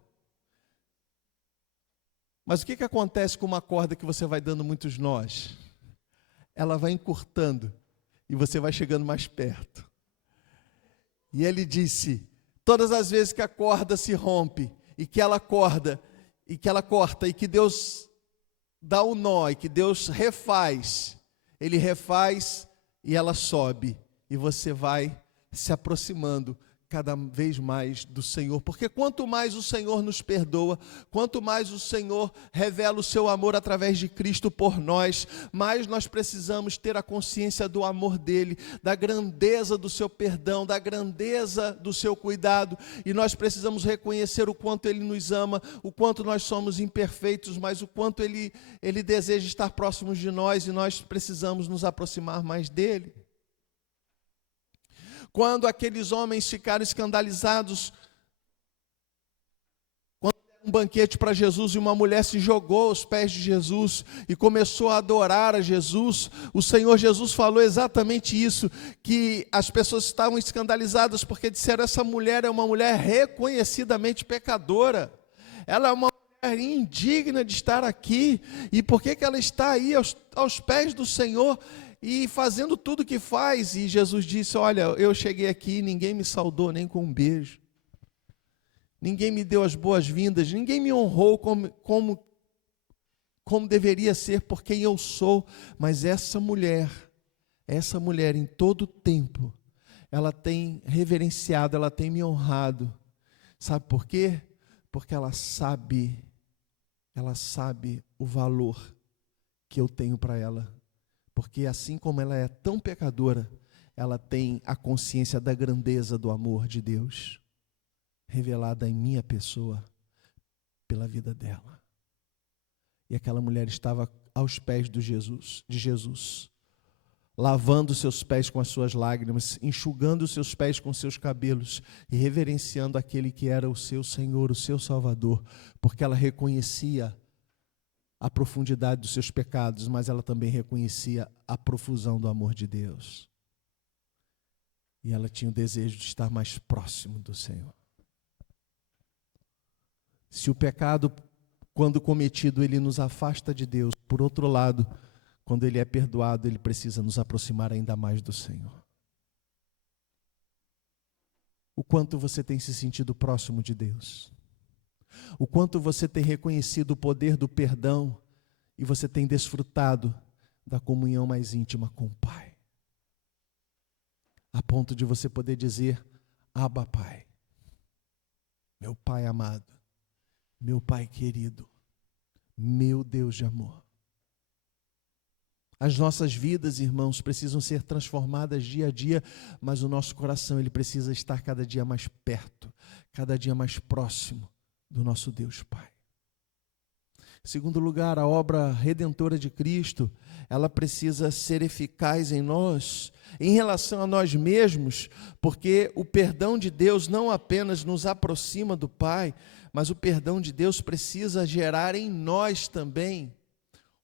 Mas o que acontece com uma corda que você vai dando muitos nós? Ela vai encurtando e você vai chegando mais perto. E ele disse, todas as vezes que a corda se rompe e que ela corda e que ela corta, e que Deus dá um nó, e que Deus refaz, Ele refaz e ela sobe, e você vai se aproximando cada vez mais do Senhor, porque quanto mais o Senhor nos perdoa, quanto mais o Senhor revela o seu amor através de Cristo por nós, mais nós precisamos ter a consciência do amor dele, da grandeza do seu perdão, da grandeza do seu cuidado, e nós precisamos reconhecer o quanto ele nos ama, o quanto nós somos imperfeitos, mas o quanto ele deseja estar próximo de nós, e nós precisamos nos aproximar mais dele. Quando aqueles homens ficaram escandalizados, quando deram um banquete para Jesus e uma mulher se jogou aos pés de Jesus e começou a adorar a Jesus, o Senhor Jesus falou exatamente isso, que as pessoas estavam escandalizadas porque disseram: essa mulher é uma mulher reconhecidamente pecadora, ela é uma mulher indigna de estar aqui, e por que ela está aí aos pés do Senhor e fazendo tudo o que faz? E Jesus disse: olha, eu cheguei aqui, ninguém me saudou nem com um beijo, ninguém me deu as boas-vindas, ninguém me honrou como deveria ser por quem eu sou, mas essa mulher em todo o tempo, ela tem reverenciado, ela tem me honrado. Sabe por quê? Porque ela sabe o valor que eu tenho para ela. Porque assim como ela é tão pecadora, ela tem a consciência da grandeza do amor de Deus, revelada em minha pessoa, pela vida dela. E aquela mulher estava aos pés de Jesus, lavando seus pés com as suas lágrimas, enxugando os seus pés com seus cabelos, e reverenciando aquele que era o seu Senhor, o seu Salvador, porque ela reconhecia a profundidade dos seus pecados, mas ela também reconhecia a profusão do amor de Deus. E ela tinha o desejo de estar mais próximo do Senhor. Se o pecado, quando cometido, ele nos afasta de Deus, por outro lado, quando ele é perdoado, ele precisa nos aproximar ainda mais do Senhor. O quanto você tem se sentido próximo de Deus? O quanto você tem reconhecido o poder do perdão e você tem desfrutado da comunhão mais íntima com o Pai, a ponto de você poder dizer: Abba, Pai, meu Pai amado, meu Pai querido, meu Deus de amor. As nossas vidas, irmãos, precisam ser transformadas dia a dia, mas o nosso coração, ele precisa estar cada dia mais perto, cada dia mais próximo do nosso Deus Pai. Em segundo lugar, a obra redentora de Cristo, ela precisa ser eficaz em nós, em relação a nós mesmos, porque o perdão de Deus não apenas nos aproxima do Pai, mas o perdão de Deus precisa gerar em nós também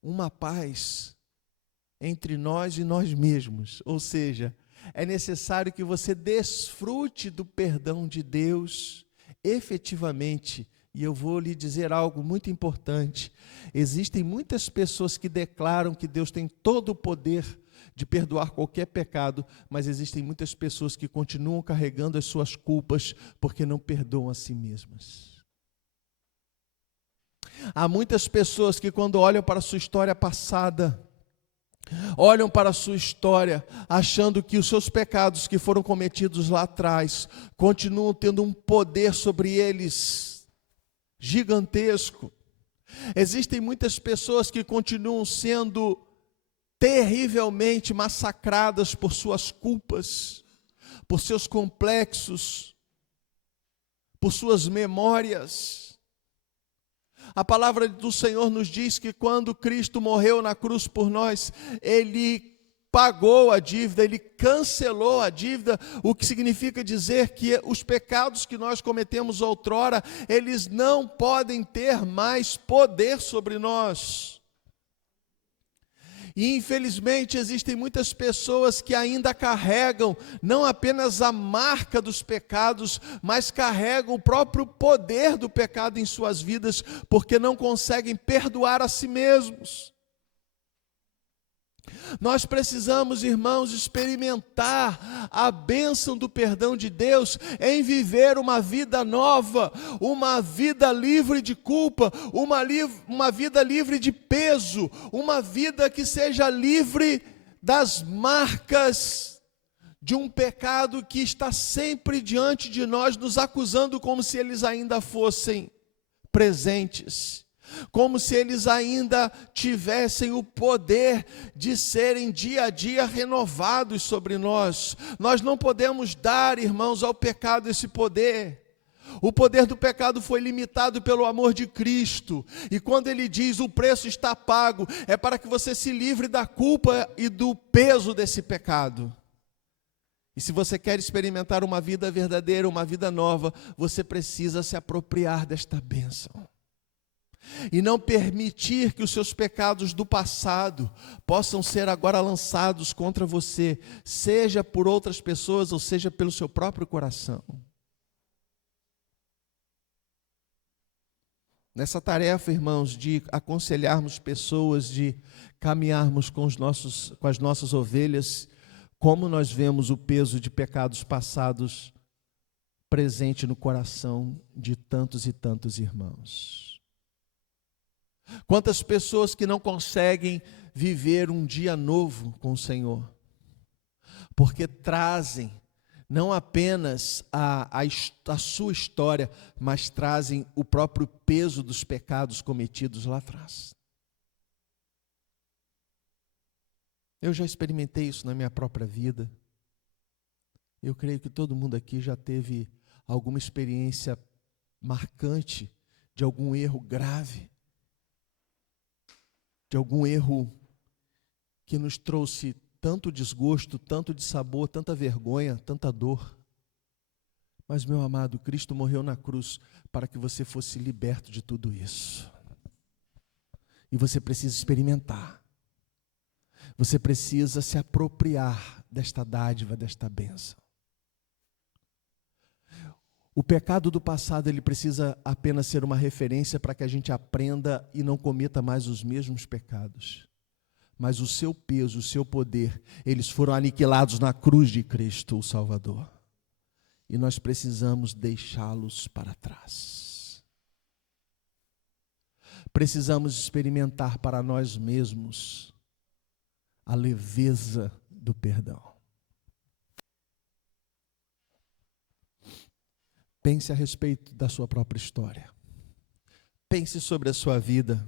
uma paz entre nós e nós mesmos. Ou seja, é necessário que você desfrute do perdão de Deus efetivamente. E eu vou lhe dizer algo muito importante: existem muitas pessoas que declaram que Deus tem todo o poder de perdoar qualquer pecado, mas existem muitas pessoas que continuam carregando as suas culpas porque não perdoam a si mesmas. Há muitas pessoas que, quando olham para a sua história passada, olham para a sua história achando que os seus pecados que foram cometidos lá atrás continuam tendo um poder sobre eles gigantesco. Existem muitas pessoas que continuam sendo terrivelmente massacradas por suas culpas, por seus complexos, por suas memórias. A palavra do Senhor nos diz que quando Cristo morreu na cruz por nós, Ele pagou a dívida, Ele cancelou a dívida, o que significa dizer que os pecados que nós cometemos outrora, eles não podem ter mais poder sobre nós. E infelizmente existem muitas pessoas que ainda carregam não apenas a marca dos pecados, mas carregam o próprio poder do pecado em suas vidas, porque não conseguem perdoar a si mesmos. Nós precisamos, irmãos, experimentar a bênção do perdão de Deus em viver uma vida nova, uma vida livre de culpa, uma vida livre de peso, uma vida que seja livre das marcas de um pecado que está sempre diante de nós, nos acusando como se eles ainda fossem presentes, como se eles ainda tivessem o poder de serem dia a dia renovados sobre nós. Nós não podemos dar, irmãos, ao pecado esse poder. O poder do pecado foi limitado pelo amor de Cristo, e quando ele diz o preço está pago, é para que você se livre da culpa e do peso desse pecado. E se você quer experimentar uma vida verdadeira, uma vida nova, você precisa se apropriar desta bênção. E não permitir que os seus pecados do passado possam ser agora lançados contra você, seja por outras pessoas ou seja pelo seu próprio coração. Nessa tarefa, irmãos, de aconselharmos pessoas, de caminharmos com as nossas ovelhas, como nós vemos o peso de pecados passados presente no coração de tantos e tantos irmãos. Quantas pessoas que não conseguem viver um dia novo com o Senhor, porque trazem não apenas a sua história, mas trazem o próprio peso dos pecados cometidos lá atrás. Eu já experimentei isso na minha própria vida. Eu creio que todo mundo aqui já teve alguma experiência marcante de algum erro grave, de algum erro que nos trouxe tanto desgosto, tanto dissabor, tanta vergonha, tanta dor. Mas, meu amado, Cristo morreu na cruz para que você fosse liberto de tudo isso. E você precisa experimentar. Você precisa se apropriar desta dádiva, desta bênção. O pecado do passado, ele precisa apenas ser uma referência para que a gente aprenda e não cometa mais os mesmos pecados. Mas o seu peso, o seu poder, eles foram aniquilados na cruz de Cristo, o Salvador. E nós precisamos deixá-los para trás. Precisamos experimentar para nós mesmos a leveza do perdão. Pense a respeito da sua própria história. Pense sobre a sua vida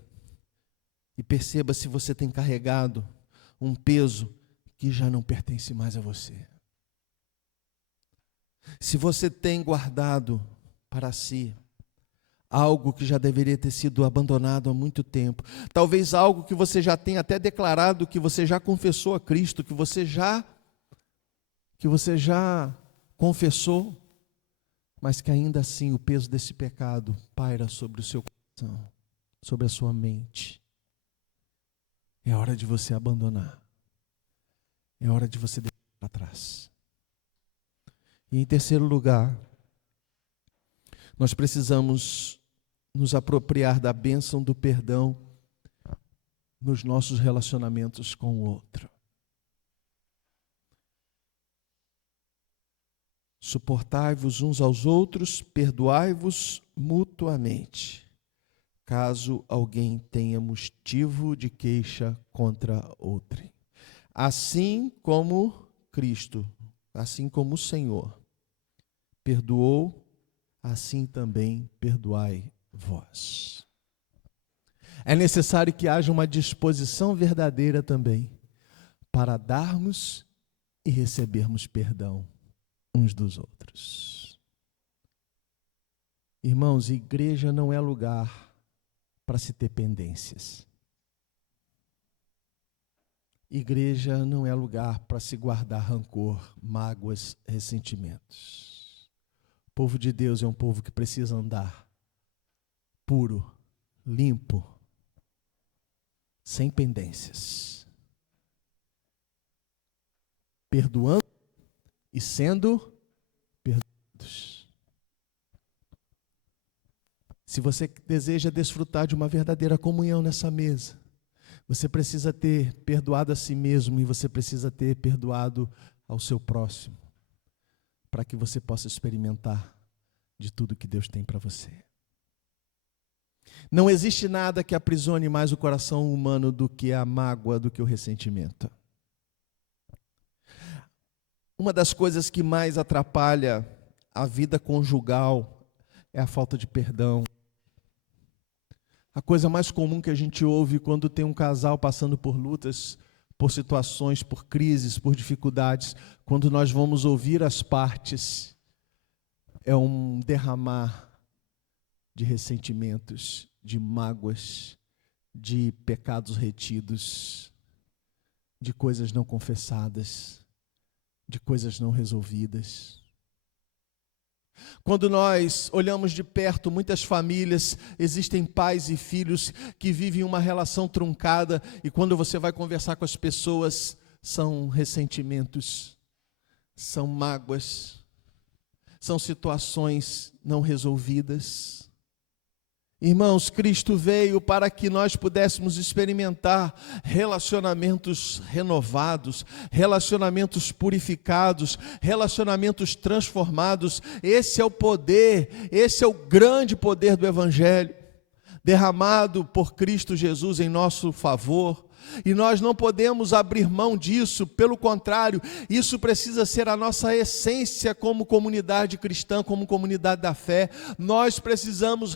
e perceba se você tem carregado um peso que já não pertence mais a você. Se você tem guardado para si algo que já deveria ter sido abandonado há muito tempo, talvez algo que você já tenha até declarado, que você já confessou a Cristo, que você já confessou, mas que ainda assim o peso desse pecado paira sobre o seu coração, sobre a sua mente. É hora de você abandonar. É hora de você deixar para trás. E em terceiro lugar, nós precisamos nos apropriar da bênção do perdão nos nossos relacionamentos com o outro. Suportai-vos uns aos outros, perdoai-vos mutuamente, caso alguém tenha motivo de queixa contra outrem. Assim como Cristo, assim como o Senhor perdoou, assim também perdoai vós. É necessário que haja uma disposição verdadeira também para darmos e recebermos perdão uns dos outros. Irmãos, igreja não é lugar para se ter pendências. Igreja não é lugar para se guardar rancor, mágoas, ressentimentos. O povo de Deus é um povo que precisa andar puro, limpo, sem pendências, perdoando e sendo perdoados. Se você deseja desfrutar de uma verdadeira comunhão nessa mesa, Você precisa ter perdoado a si mesmo e você precisa ter perdoado ao seu próximo, para que você possa experimentar de tudo que Deus tem para você. Não existe nada que aprisione mais o coração humano do que a mágoa, do que o ressentimento. Uma das coisas que mais atrapalha a vida conjugal é a falta de perdão. A coisa mais comum que a gente ouve quando tem um casal passando por lutas, por situações, por crises, por dificuldades, quando nós vamos ouvir as partes, é um derramar de ressentimentos, de mágoas, de pecados retidos, de coisas não confessadas, de coisas não resolvidas. Quando nós olhamos de perto muitas famílias, existem pais e filhos que vivem uma relação truncada, e quando você vai conversar com as pessoas, são ressentimentos, são mágoas, são situações não resolvidas. Irmãos, Cristo veio para que nós pudéssemos experimentar relacionamentos renovados, relacionamentos purificados, relacionamentos transformados. Esse é o poder, esse é o grande poder do Evangelho, derramado por Cristo Jesus em nosso favor. E nós não podemos abrir mão disso, pelo contrário, isso precisa ser a nossa essência como comunidade cristã, como comunidade da fé. Nós precisamos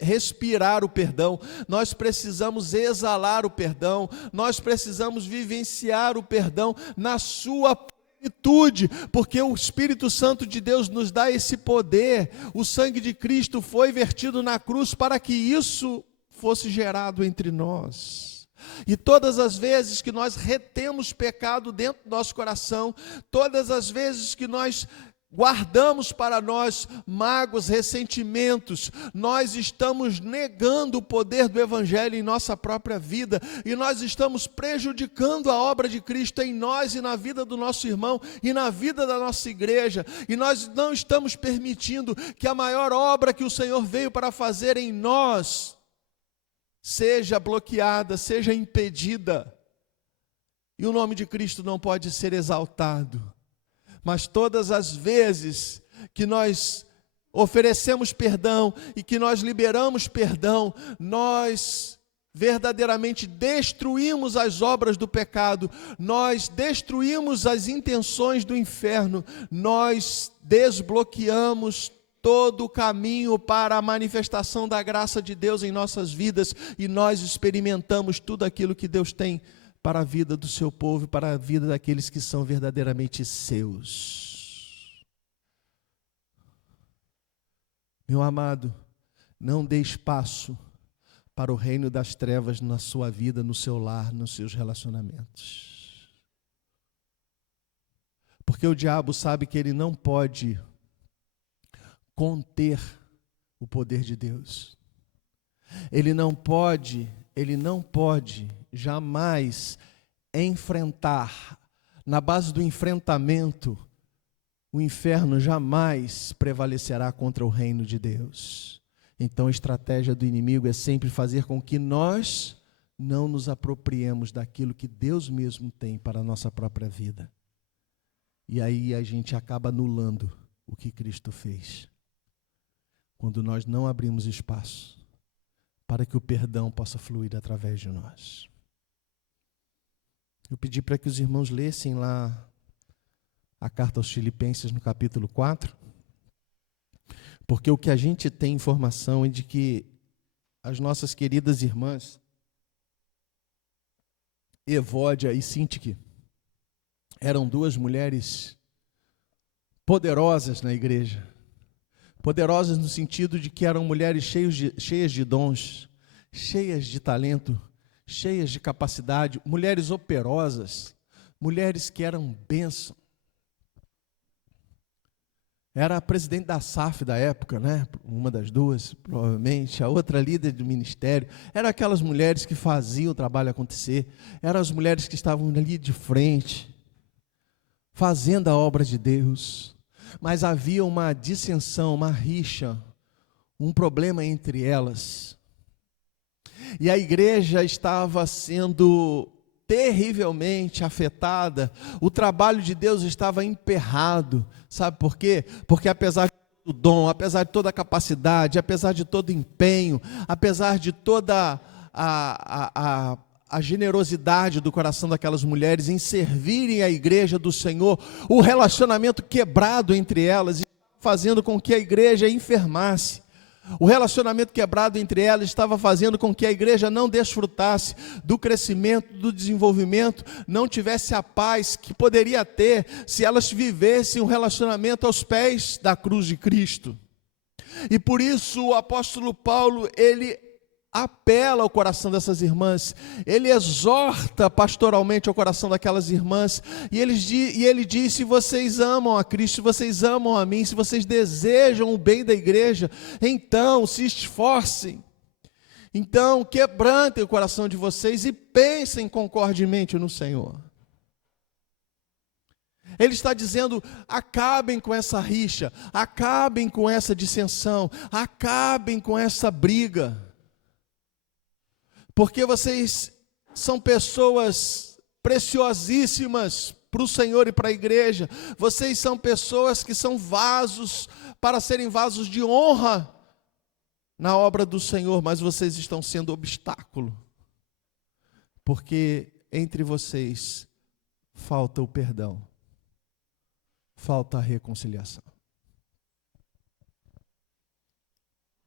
respirar o perdão, nós precisamos exalar o perdão, nós precisamos vivenciar o perdão na sua plenitude, porque o Espírito Santo de Deus nos dá esse poder. O sangue de Cristo foi vertido na cruz para que isso fosse gerado entre nós. E todas as vezes que nós retemos pecado dentro do nosso coração, todas as vezes que nós guardamos para nós mágoas, ressentimentos, nós estamos negando o poder do Evangelho em nossa própria vida, e nós estamos prejudicando a obra de Cristo em nós e na vida do nosso irmão e na vida da nossa igreja, e nós não estamos permitindo que a maior obra que o Senhor veio para fazer em nós seja bloqueada, seja impedida, e o nome de Cristo não pode ser exaltado. Mas todas as vezes que nós oferecemos perdão e que nós liberamos perdão, nós verdadeiramente destruímos as obras do pecado, nós destruímos as intenções do inferno, nós desbloqueamos todo o caminho para a manifestação da graça de Deus em nossas vidas, e nós experimentamos tudo aquilo que Deus tem para a vida do seu povo e para a vida daqueles que são verdadeiramente seus. Meu amado, não dê espaço para o reino das trevas na sua vida, no seu lar, nos seus relacionamentos. Porque o diabo sabe que ele não pode conter o poder de Deus. Ele não pode jamais enfrentar, na base do enfrentamento, o inferno jamais prevalecerá contra o reino de Deus. Então a estratégia do inimigo é sempre fazer com que nós não nos apropriemos daquilo que Deus mesmo tem para a nossa própria vida. E aí a gente acaba anulando o que Cristo fez, quando nós não abrimos espaço para que o perdão possa fluir através de nós. Eu pedi para que os irmãos lessem lá a carta aos Filipenses no capítulo 4, porque o que a gente tem informação é de que as nossas queridas irmãs Evódia e Sintique eram duas mulheres poderosas na igreja. Poderosas no sentido de que eram mulheres cheias de dons, cheias de talento, cheias de capacidade, mulheres operosas, mulheres que eram bênção. Era a presidente da SAF da época, né? Uma das duas, provavelmente, a outra líder do ministério. Eram aquelas mulheres que faziam o trabalho acontecer, eram as mulheres que estavam ali de frente, fazendo a obra de Deus. Mas havia uma dissensão, uma rixa, um problema entre elas. E a igreja estava sendo terrivelmente afetada, o trabalho de Deus estava emperrado. Sabe por quê? Porque apesar do dom, apesar de toda a capacidade, apesar de todo o empenho, apesar de toda a generosidade do coração daquelas mulheres em servirem a igreja do Senhor, o relacionamento quebrado entre elas, fazendo com que a igreja enfermasse. O relacionamento quebrado entre elas estava fazendo com que a igreja não desfrutasse do crescimento, do desenvolvimento, não tivesse a paz que poderia ter se elas vivessem um relacionamento aos pés da cruz de Cristo. E por isso o apóstolo Paulo, ele apela ao coração dessas irmãs, ele exorta pastoralmente ao coração daquelas irmãs, e ele diz: se vocês amam a Cristo, se vocês amam a mim, se vocês desejam o bem da igreja, então se esforcem, então quebrantem o coração de vocês e pensem concordemente no Senhor. Ele está dizendo: acabem com essa rixa, acabem com essa dissensão, acabem com essa briga, porque vocês são pessoas preciosíssimas para o Senhor e para a igreja. Vocês são pessoas que são vasos para serem vasos de honra na obra do Senhor, mas vocês estão sendo obstáculo, porque entre vocês falta o perdão, falta a reconciliação.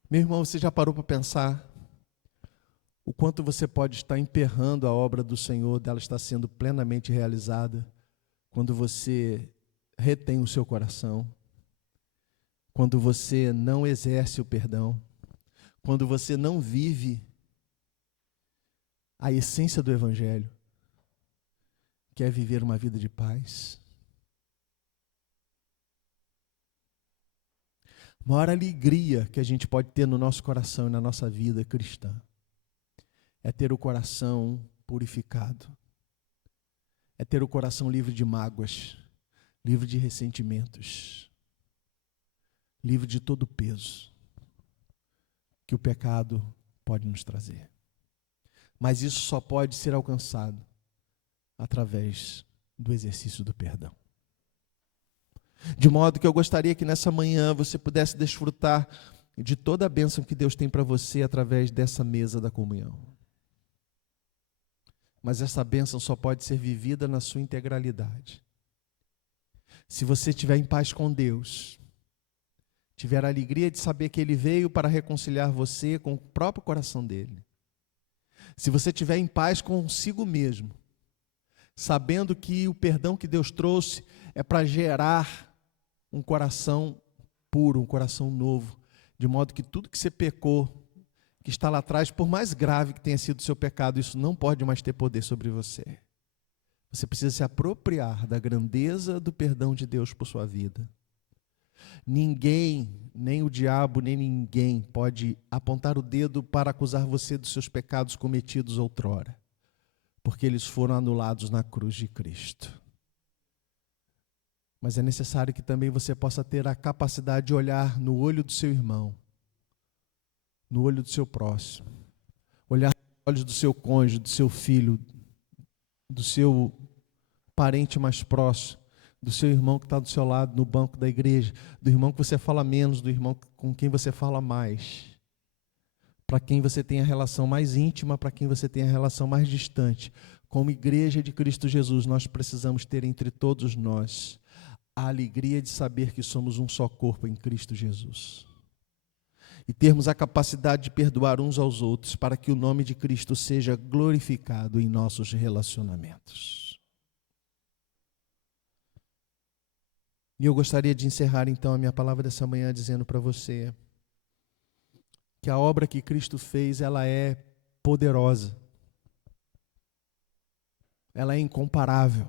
Meu irmão, você já parou para pensar o quanto você pode estar emperrando a obra do Senhor, dela está sendo plenamente realizada, quando você retém o seu coração, quando você não exerce o perdão, quando você não vive a essência do Evangelho, que é viver uma vida de paz? A maior alegria que a gente pode ter no nosso coração e na nossa vida cristã é ter o coração purificado, é ter o coração livre de mágoas, livre de ressentimentos, livre de todo o peso que o pecado pode nos trazer. Mas isso só pode ser alcançado através do exercício do perdão. De modo que eu gostaria que nessa manhã você pudesse desfrutar de toda a bênção que Deus tem para você através dessa mesa da comunhão. Mas essa bênção só pode ser vivida na sua integralidade. Se você estiver em paz com Deus, tiver a alegria de saber que Ele veio para reconciliar você com o próprio coração dEle. Se você estiver em paz consigo mesmo, sabendo que o perdão que Deus trouxe é para gerar um coração puro, um coração novo, de modo que tudo que você pecou, que está lá atrás, por mais grave que tenha sido o seu pecado, isso não pode mais ter poder sobre você. Você precisa se apropriar da grandeza do perdão de Deus por sua vida. Ninguém, nem o diabo, nem ninguém pode apontar o dedo para acusar você dos seus pecados cometidos outrora, porque eles foram anulados na cruz de Cristo. Mas é necessário que também você possa ter a capacidade de olhar no olho do seu irmão, no olho do seu próximo, olhar nos olhos do seu cônjuge, do seu filho, do seu parente mais próximo, do seu irmão que está do seu lado no banco da igreja, do irmão que você fala menos, do irmão com quem você fala mais, para quem você tem a relação mais íntima, para quem você tem a relação mais distante. Como igreja de Cristo Jesus, nós precisamos ter entre todos nós a alegria de saber que somos um só corpo em Cristo Jesus. E termos a capacidade de perdoar uns aos outros para que o nome de Cristo seja glorificado em nossos relacionamentos. E eu gostaria de encerrar então a minha palavra dessa manhã dizendo para você que a obra que Cristo fez, ela é poderosa, ela é incomparável,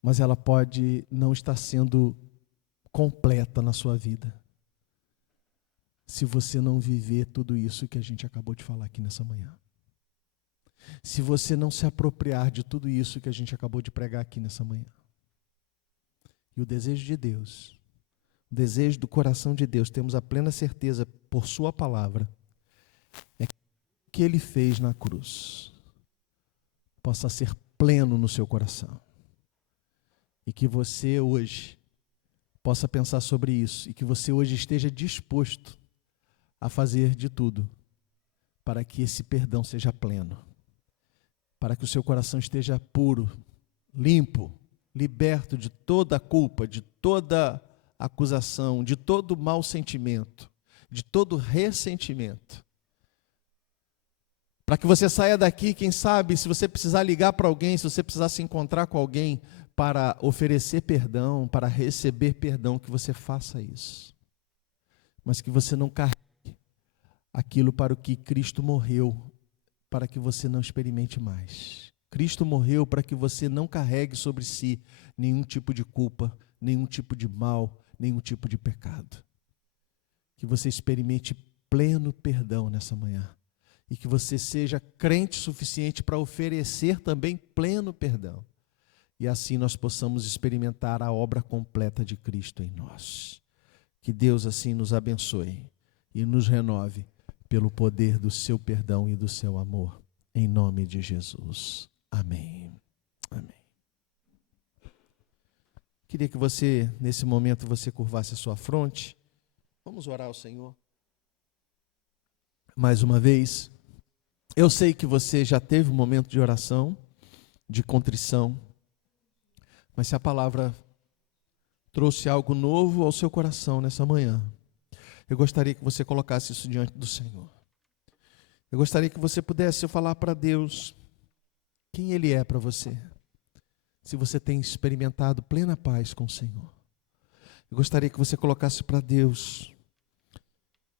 mas ela pode não estar sendo completa na sua vida, se você não viver tudo isso que a gente acabou de falar aqui nessa manhã. Se você não se apropriar de tudo isso que a gente acabou de pregar aqui nessa manhã. E o desejo de Deus, o desejo do coração de Deus, temos a plena certeza por sua palavra, é que o que Ele fez na cruz possa ser pleno no seu coração. E que você hoje possa pensar sobre isso. E que você hoje esteja disposto a fazer de tudo para que esse perdão seja pleno. Para que o seu coração esteja puro, limpo, liberto de toda a culpa, de toda acusação, de todo mau sentimento, de todo ressentimento. Para que você saia daqui, quem sabe, se você precisar ligar para alguém, se você precisar se encontrar com alguém para oferecer perdão, para receber perdão, que você faça isso. Mas que você não carregue aquilo para o que Cristo morreu, para que você não experimente mais. Cristo morreu para que você não carregue sobre si nenhum tipo de culpa, nenhum tipo de mal, nenhum tipo de pecado. Que você experimente pleno perdão nessa manhã. E que você seja crente suficiente para oferecer também pleno perdão. E assim nós possamos experimentar a obra completa de Cristo em nós. Que Deus assim nos abençoe e nos renove pelo poder do seu perdão e do seu amor. Em nome de Jesus. Amém. Amém. Queria que você, nesse momento, você curvasse a sua fronte. Vamos orar ao Senhor. Mais uma vez. Eu sei que você já teve um momento de oração, de contrição, mas se a palavra trouxe algo novo ao seu coração nessa manhã, eu gostaria que você colocasse isso diante do Senhor. Eu gostaria que você pudesse falar para Deus quem Ele é para você, se você tem experimentado plena paz com o Senhor. Eu gostaria que você colocasse para Deus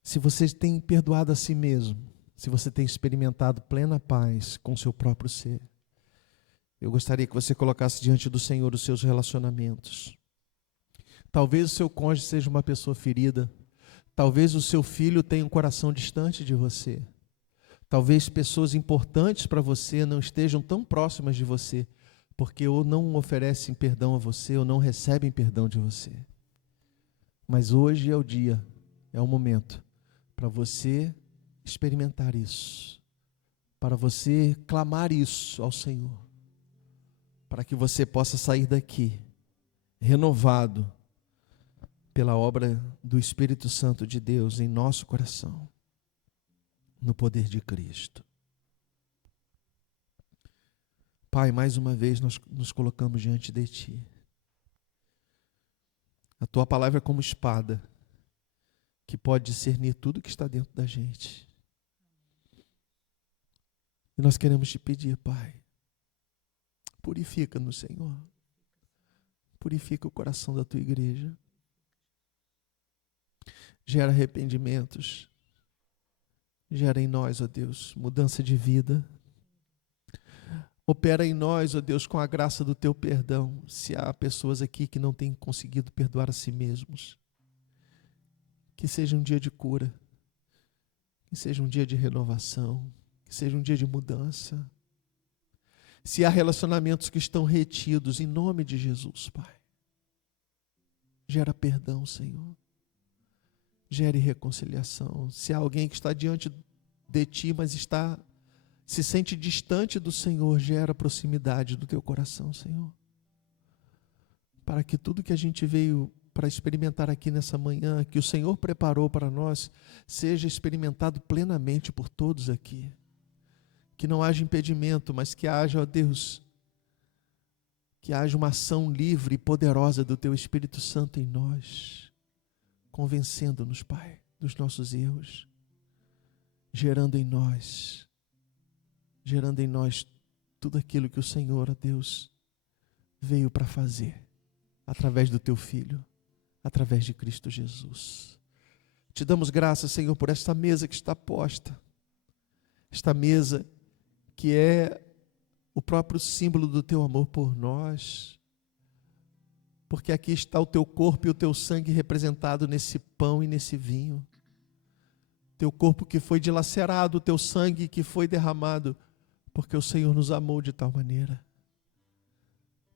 se você tem perdoado a si mesmo, se você tem experimentado plena paz com o seu próprio ser. Eu gostaria que você colocasse diante do Senhor os seus relacionamentos. Talvez o seu cônjuge seja uma pessoa ferida. Talvez o seu filho tenha um coração distante de você. Talvez pessoas importantes para você não estejam tão próximas de você, porque ou não oferecem perdão a você, ou não recebem perdão de você. Mas hoje é o dia, é o momento para você experimentar isso, para você clamar isso ao Senhor, para que você possa sair daqui renovado pela obra do Espírito Santo de Deus em nosso coração, no poder de Cristo. Pai, mais uma vez nós nos colocamos diante de Ti. A Tua palavra é como espada, que pode discernir tudo que está dentro da gente. E nós queremos Te pedir, Pai, purifica-nos, Senhor. Purifica o coração da Tua igreja. Gera arrependimentos. Gera em nós, ó Deus, mudança de vida. Opera em nós, ó Deus, com a graça do Teu perdão. Se há pessoas aqui que não têm conseguido perdoar a si mesmos, que seja um dia de cura, que seja um dia de renovação, que seja um dia de mudança. Se há relacionamentos que estão retidos, em nome de Jesus, Pai, gera perdão, Senhor. Gere reconciliação. Se há alguém que está diante de Ti, mas se sente distante do Senhor, gera proximidade do Teu coração, Senhor. Para que tudo que a gente veio para experimentar aqui nessa manhã, que o Senhor preparou para nós, seja experimentado plenamente por todos aqui. Que não haja impedimento, mas que haja, ó Deus, que haja uma ação livre e poderosa do Teu Espírito Santo em nós, convencendo-nos, Pai, dos nossos erros, gerando em nós tudo aquilo que o Senhor, ó Deus, veio para fazer, através do Teu Filho, através de Cristo Jesus. Te damos graças, Senhor, por esta mesa que está posta, esta mesa que é o próprio símbolo do Teu amor por nós, porque aqui está o Teu corpo e o Teu sangue representado nesse pão e nesse vinho. Teu corpo que foi dilacerado, o Teu sangue que foi derramado, porque o Senhor nos amou de tal maneira.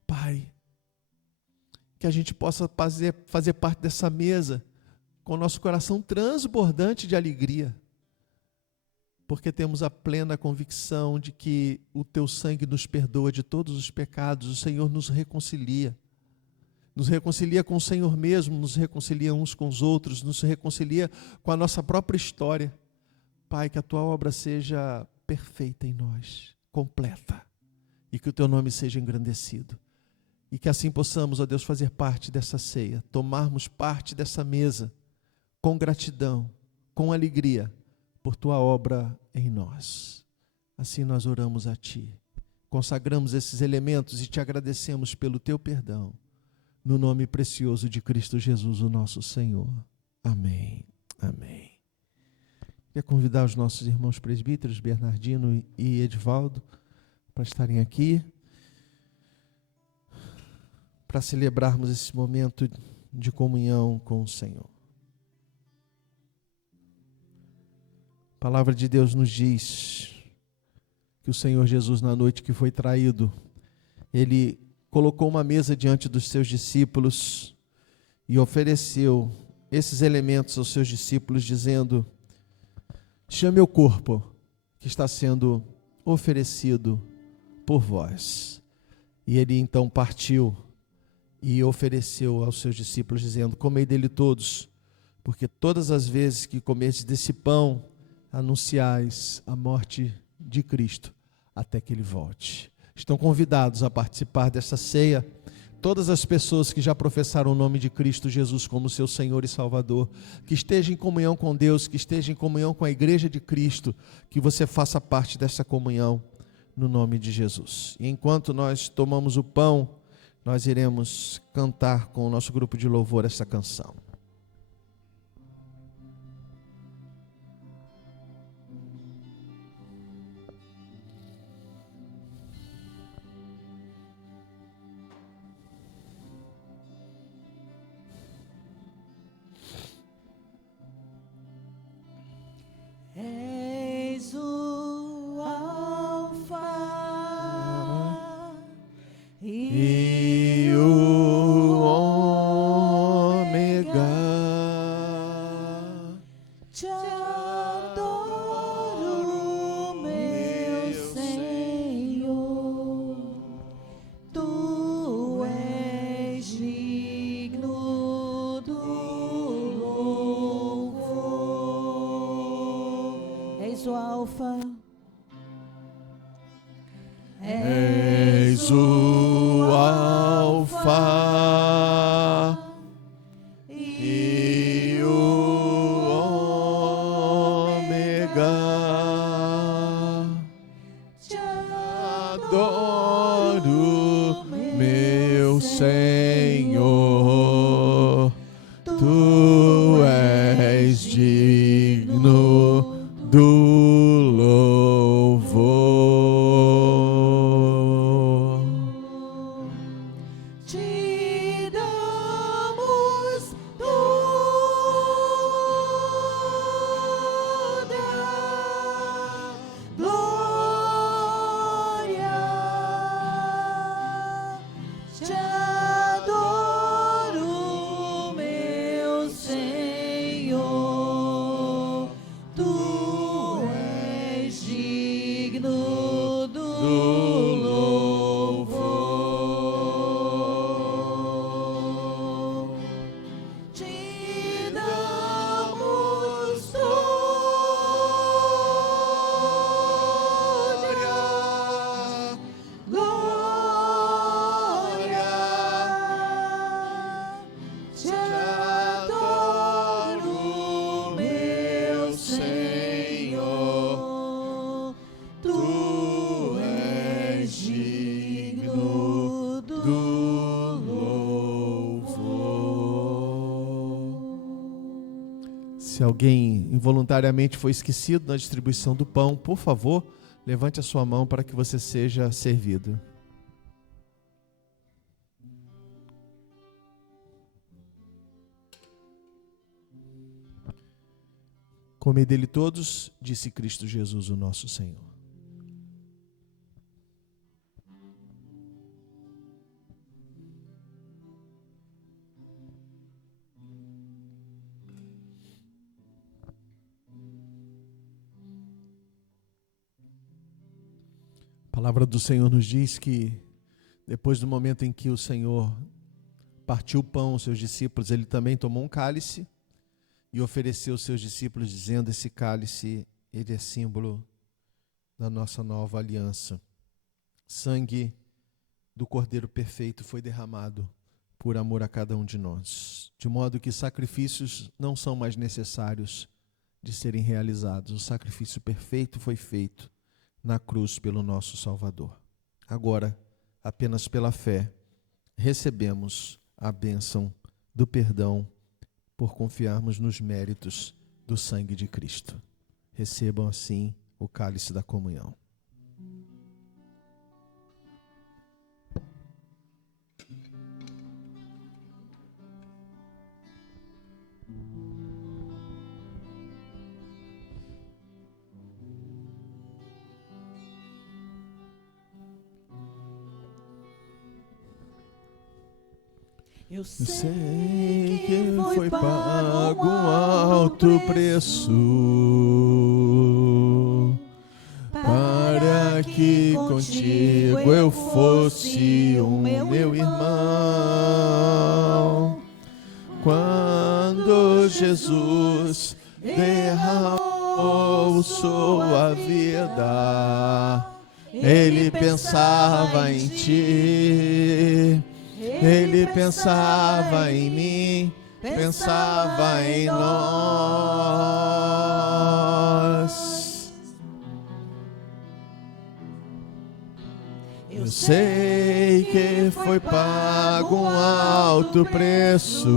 Pai, que a gente possa fazer parte dessa mesa com o nosso coração transbordante de alegria, porque temos a plena convicção de que o teu sangue nos perdoa de todos os pecados. O Senhor nos reconcilia com o Senhor mesmo, nos reconcilia uns com os outros, nos reconcilia com a nossa própria história. Pai, que a tua obra seja perfeita em nós, completa, e que o teu nome seja engrandecido. E que assim possamos, ó Deus, fazer parte dessa ceia, tomarmos parte dessa mesa com gratidão, com alegria, por tua obra em nós. Assim nós oramos a ti, consagramos esses elementos e te agradecemos pelo teu perdão, no nome precioso de Cristo Jesus, o nosso Senhor. Amém. Amém. Queria convidar os nossos irmãos presbíteros, Bernardino e Edivaldo, para estarem aqui, para celebrarmos esse momento de comunhão com o Senhor. A palavra de Deus nos diz que o Senhor Jesus, na noite que foi traído, ele colocou uma mesa diante dos seus discípulos e ofereceu esses elementos aos seus discípulos, dizendo: chame o corpo que está sendo oferecido por vós. E ele então partiu e ofereceu aos seus discípulos, dizendo: comei dele todos, porque todas as vezes que comerdes desse pão, anunciais a morte de Cristo, até que ele volte. Estão convidados a participar dessa ceia todas as pessoas que já professaram o nome de Cristo Jesus como seu Senhor e Salvador, que estejam em comunhão com Deus, que estejam em comunhão com a igreja de Cristo, que você faça parte dessa comunhão no nome de Jesus. E enquanto nós tomamos o pão, nós iremos cantar com o nosso grupo de louvor essa canção. És o Alfa E o Ômega. Te adoro, meu Senhor. Tu és digno do louvor. És o Alfa. És o Alfa e o Ômega. Te Adoro, meu Senhor. Tu és digno do louvor. Te damos toda glória. Te adoro, meu Senhor. Tu és digno do louvor. Te damos toda glória. Te adoro, meu Senhor. Tu és digno do louvor. Se alguém involuntariamente foi esquecido na distribuição do pão, por favor, levante a sua mão para que você seja servido. Comei dele todos, disse Cristo Jesus, o nosso Senhor. A palavra do Senhor nos diz que depois do momento em que o Senhor partiu o pão aos seus discípulos, ele também tomou um cálice e ofereceu aos seus discípulos, dizendo: esse cálice, ele é símbolo da nossa nova aliança. Sangue do Cordeiro perfeito foi derramado por amor a cada um de nós, de modo que sacrifícios não são mais necessários de serem realizados. O sacrifício perfeito foi feito na cruz pelo nosso Salvador. Agora, apenas pela fé, recebemos a bênção do perdão por confiarmos nos méritos do sangue de Cristo. Recebam assim o cálice da comunhão. Eu Sei que foi pago um alto preço para que contigo eu fosse o meu irmão. Quando Jesus derramou sua vida, ele pensava em ti. Ele pensava em mim, pensava em nós. Eu sei que foi pago um alto preço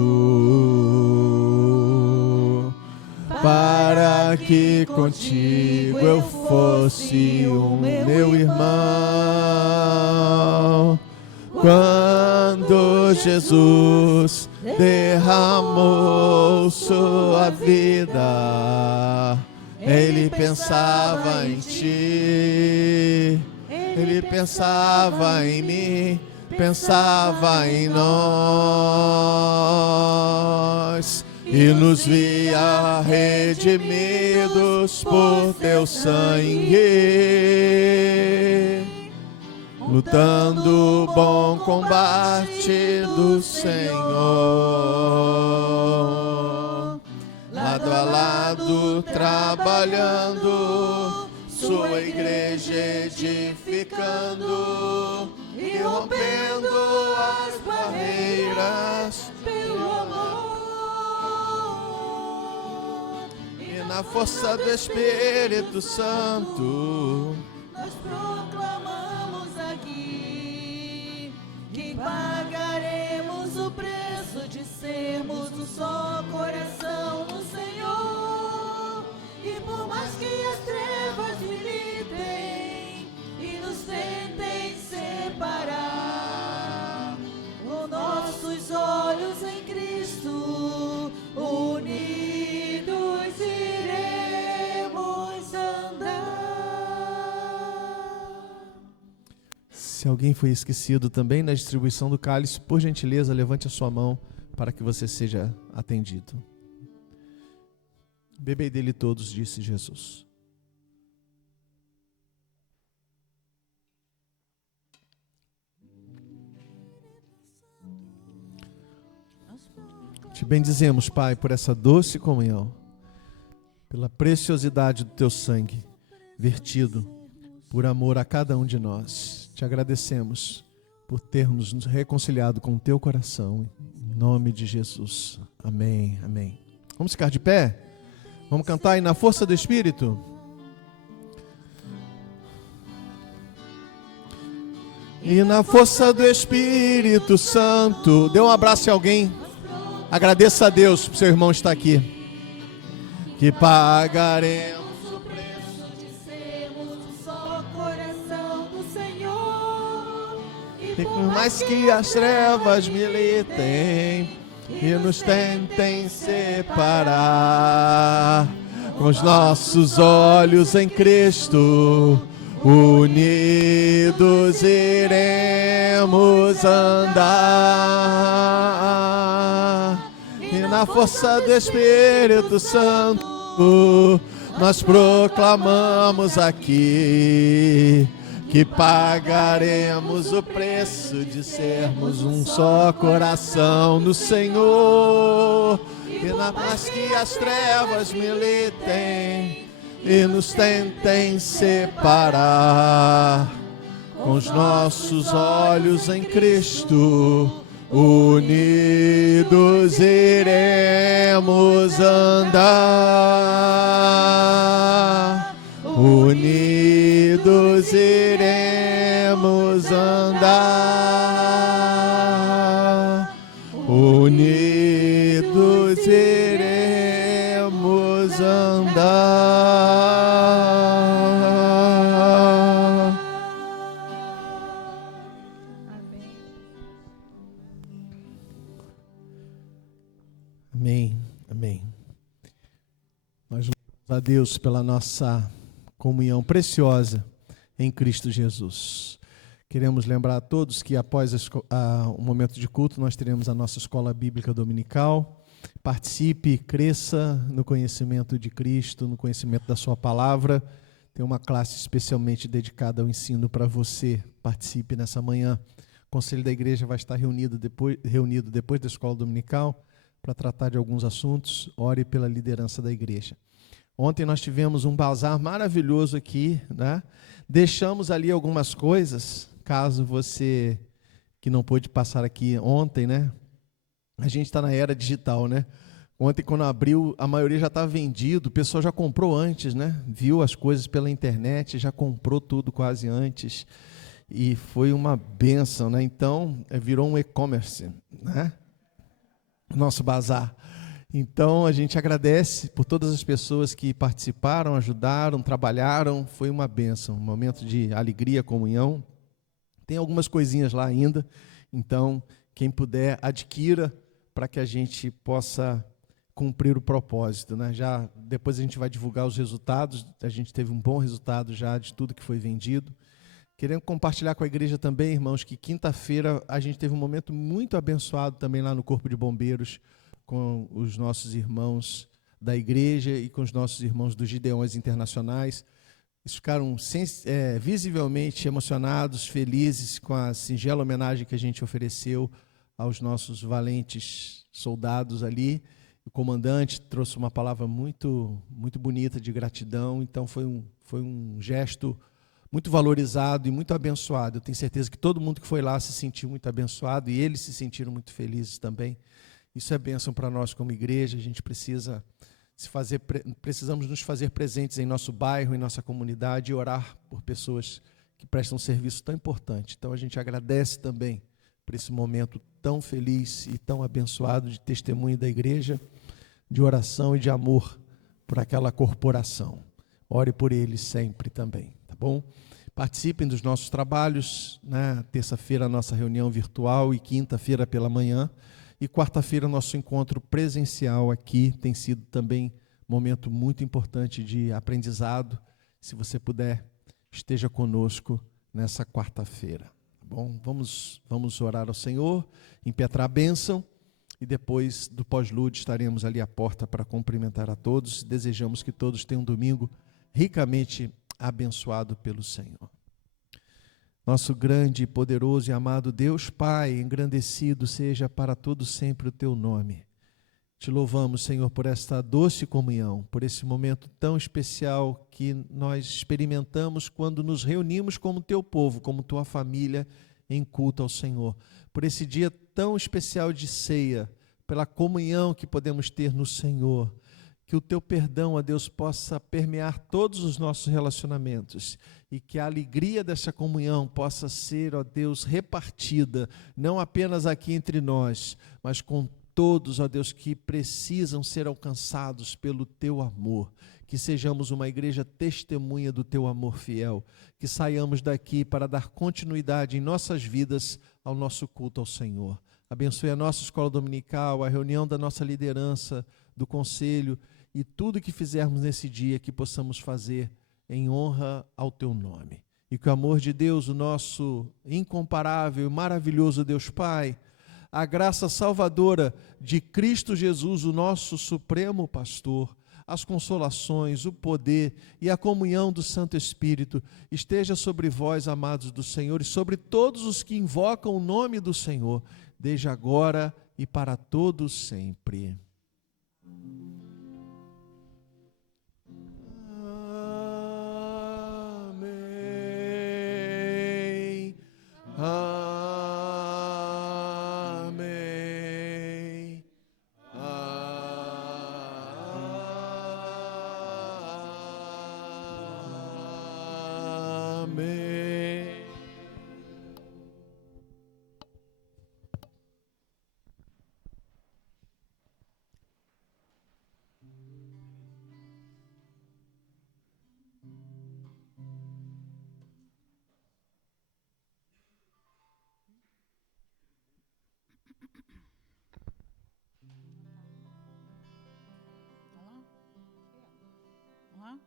para que contigo eu fosse o meu irmão. Quando Jesus derramou sua vida, ele pensava em ti, ele pensava em mim, pensava em nós, e nos via redimidos por teu sangue, lutando o bom combate do Senhor, lado a lado trabalhando, sua igreja edificando e rompendo as barreiras pelo amor, e na força do Espírito Santo nós proclamamos aqui que pagaremos o preço de sermos um só coração no Senhor. E por mais que as trevas militem e nos tentem separar, com nossos olhos em Cristo, unidos iremos andar. Se alguém foi esquecido também na distribuição do cálice, por gentileza, levante a sua mão para que você seja atendido. Bebei dele todos, disse Jesus. Te bendizemos, Pai, por essa doce comunhão, pela preciosidade do teu sangue vertido por amor a cada um de nós. Te agradecemos por termos nos reconciliado com o teu coração. Em nome de Jesus. Amém, amém. Vamos ficar de pé? Vamos cantar aí na força do Espírito? E na força do Espírito Santo. Dê um abraço a alguém. Agradeça a Deus por seu irmão estar aqui. Que pagaremos O preço de sermos um só coração do Senhor. e por mais que as trevas militem e nos tentem separar, com os nossos olhos em Cristo, unidos iremos andar. E na força do Espírito Santo nós proclamamos aqui que pagaremos o preço de sermos um só coração no Senhor. E na paz que as trevas militem e nos tentem separar, com os nossos olhos em Cristo, unidos iremos andar. Unidos iremos andar. Unidos iremos andar. Amém, amém. Nós louvamos a Deus pela nossa comunhão preciosa em Cristo Jesus. Queremos lembrar a todos que após o momento de culto nós teremos a nossa escola bíblica dominical. Participe, cresça no conhecimento de Cristo, no conhecimento da sua palavra. Tem uma classe especialmente dedicada ao ensino para você. Participe nessa manhã. O Conselho da Igreja vai estar reunido depois da escola dominical para tratar de alguns assuntos. Ore pela liderança da igreja. Ontem nós tivemos um bazar maravilhoso aqui, né? Deixamos ali algumas coisas, caso você que não pôde passar aqui ontem, né? A gente está na era digital, né? Ontem, quando abriu, a maioria já estava vendido, o pessoal já comprou antes, né? Viu as coisas pela internet, já comprou tudo quase antes. E foi uma bênção, né? Então, virou um e-commerce, né? Nosso bazar. Então, a gente agradece por todas as pessoas que participaram, ajudaram, trabalharam. Foi uma bênção, um momento de alegria, comunhão. Tem algumas coisinhas lá ainda. Então, quem puder, adquira para que a gente possa cumprir o propósito, né? Já depois a gente vai divulgar os resultados. A gente teve um bom resultado já de tudo que foi vendido. Querendo compartilhar com a igreja também, irmãos, que quinta-feira a gente teve um momento muito abençoado também lá no Corpo de Bombeiros, com os nossos irmãos da igreja e com os nossos irmãos dos Gideões Internacionais. Eles ficaram visivelmente emocionados, felizes com a singela homenagem que a gente ofereceu aos nossos valentes soldados ali. O comandante trouxe uma palavra muito, muito bonita de gratidão, então foi um gesto muito valorizado e muito abençoado. Eu tenho certeza que todo mundo que foi lá se sentiu muito abençoado e eles se sentiram muito felizes também. Isso é bênção para nós como igreja. A gente precisamos nos fazer presentes em nosso bairro, em nossa comunidade e orar por pessoas que prestam um serviço tão importante. Então a gente agradece também por esse momento tão feliz e tão abençoado de testemunho da igreja, de oração e de amor por aquela corporação. Ore por eles sempre também, tá bom? Participem dos nossos trabalhos, né? Terça-feira a nossa reunião virtual e quinta-feira pela manhã. E quarta-feira, nosso encontro presencial aqui tem sido também um momento muito importante de aprendizado. Se você puder, esteja conosco nessa quarta-feira. Tá bom? Vamos orar ao Senhor, impetrar a bênção e depois do pós-lude estaremos ali à porta para cumprimentar a todos. Desejamos que todos tenham um domingo ricamente abençoado pelo Senhor. Nosso grande, poderoso e amado Deus Pai, engrandecido seja para todo sempre o Teu nome. Te louvamos, Senhor, por esta doce comunhão, por esse momento tão especial que nós experimentamos quando nos reunimos como Teu povo, como Tua família, em culto ao Senhor. Por esse dia tão especial de ceia, pela comunhão que podemos ter no Senhor. Que o Teu perdão, ó Deus, possa permear todos os nossos relacionamentos e que a alegria dessa comunhão possa ser, ó Deus, repartida, não apenas aqui entre nós, mas com todos, ó Deus, que precisam ser alcançados pelo Teu amor. Que sejamos uma igreja testemunha do Teu amor fiel, que saiamos daqui para dar continuidade em nossas vidas ao nosso culto ao Senhor. Abençoe a nossa escola dominical, a reunião da nossa liderança, do conselho, e tudo que fizermos nesse dia que possamos fazer em honra ao Teu nome. E que o amor de Deus, o nosso incomparável e maravilhoso Deus Pai, a graça salvadora de Cristo Jesus, o nosso supremo pastor, as consolações, o poder e a comunhão do Santo Espírito esteja sobre vós, amados do Senhor, e sobre todos os que invocam o nome do Senhor, desde agora e para todos sempre. Amém. Amém. Amém. Vamos lá?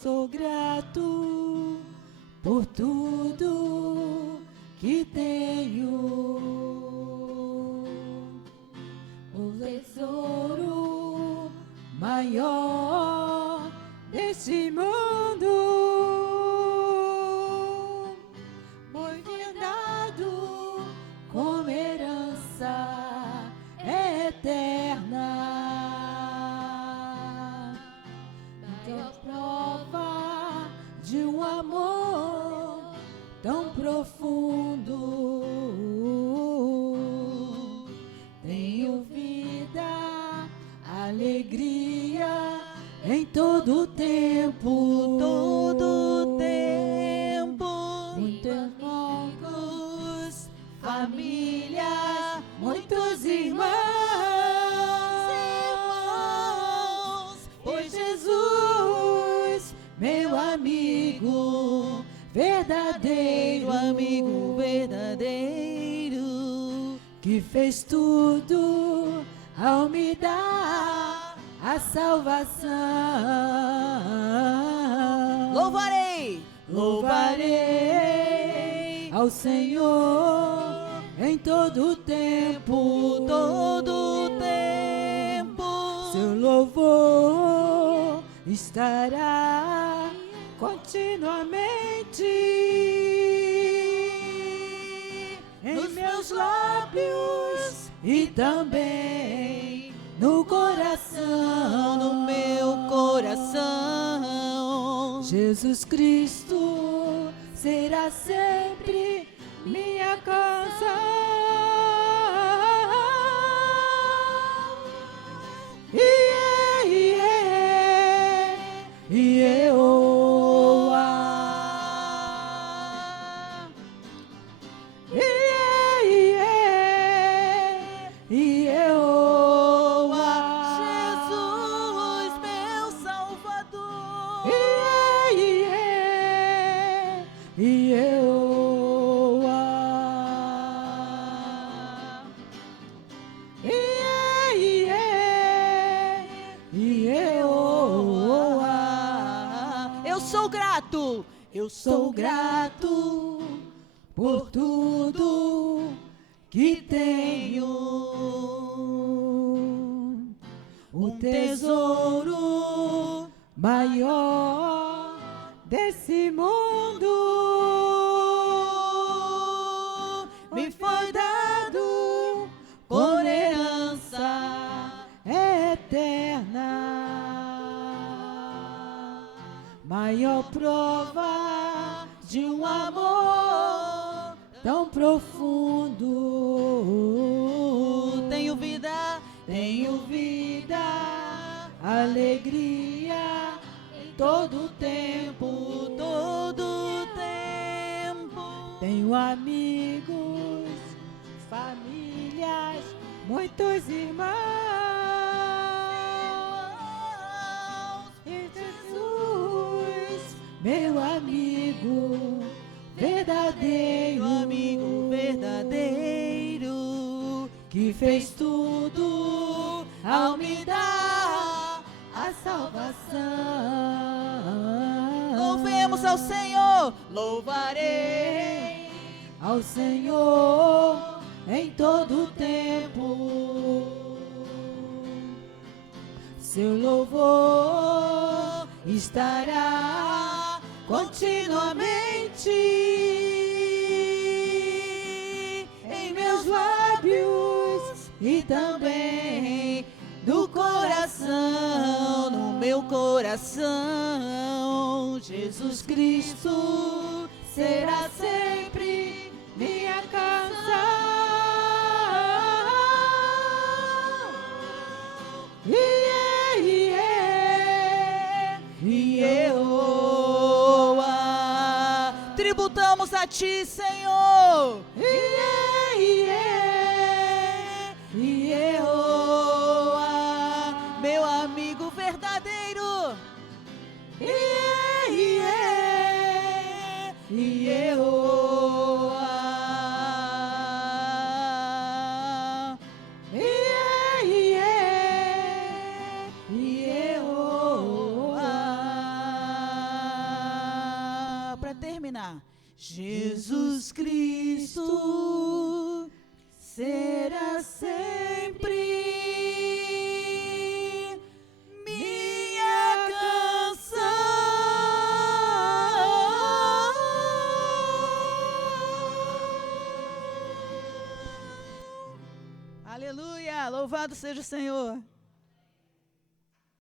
Sou grato por tudo que tenho, o tesouro maior deste mundo foi dado como herança eterna. Maior prova de um amor tão profundo. Tenho vida, alegria em todo tempo, muitos amigos, família, muitos irmãos, pois Jesus, meu amigo verdadeiro, que fez tudo ao me dar a salvação. Louvarei ao Senhor em todo tempo, seu louvor estará continuamente em meus lábios e também no coração, No meu coração, Jesus Cristo será sempre minha canção. Jesus, meu Salvador. Eu sou grato por tudo que tenho, o tesouro maior desse mundo me foi dado por herança eterna. Maior prova de um amor tão profundo. Tenho vida, alegria em todo tempo, todo Tenho amigos, famílias, muitos irmãos. E Jesus, meu amigo verdadeiro, que fez tudo ao me dar a salvação. Louvemos ao Senhor, louvarei ao Senhor em todo o tempo. Seu louvor estará continuamente em meus lábios e também no coração, no meu coração. Jesus Cristo será sempre minha canção. Tributamos a Ti, Senhor. Meu amigo verdadeiro. Para terminar, Jesus Cristo será sempre minha canção. Aleluia! Louvado seja o Senhor.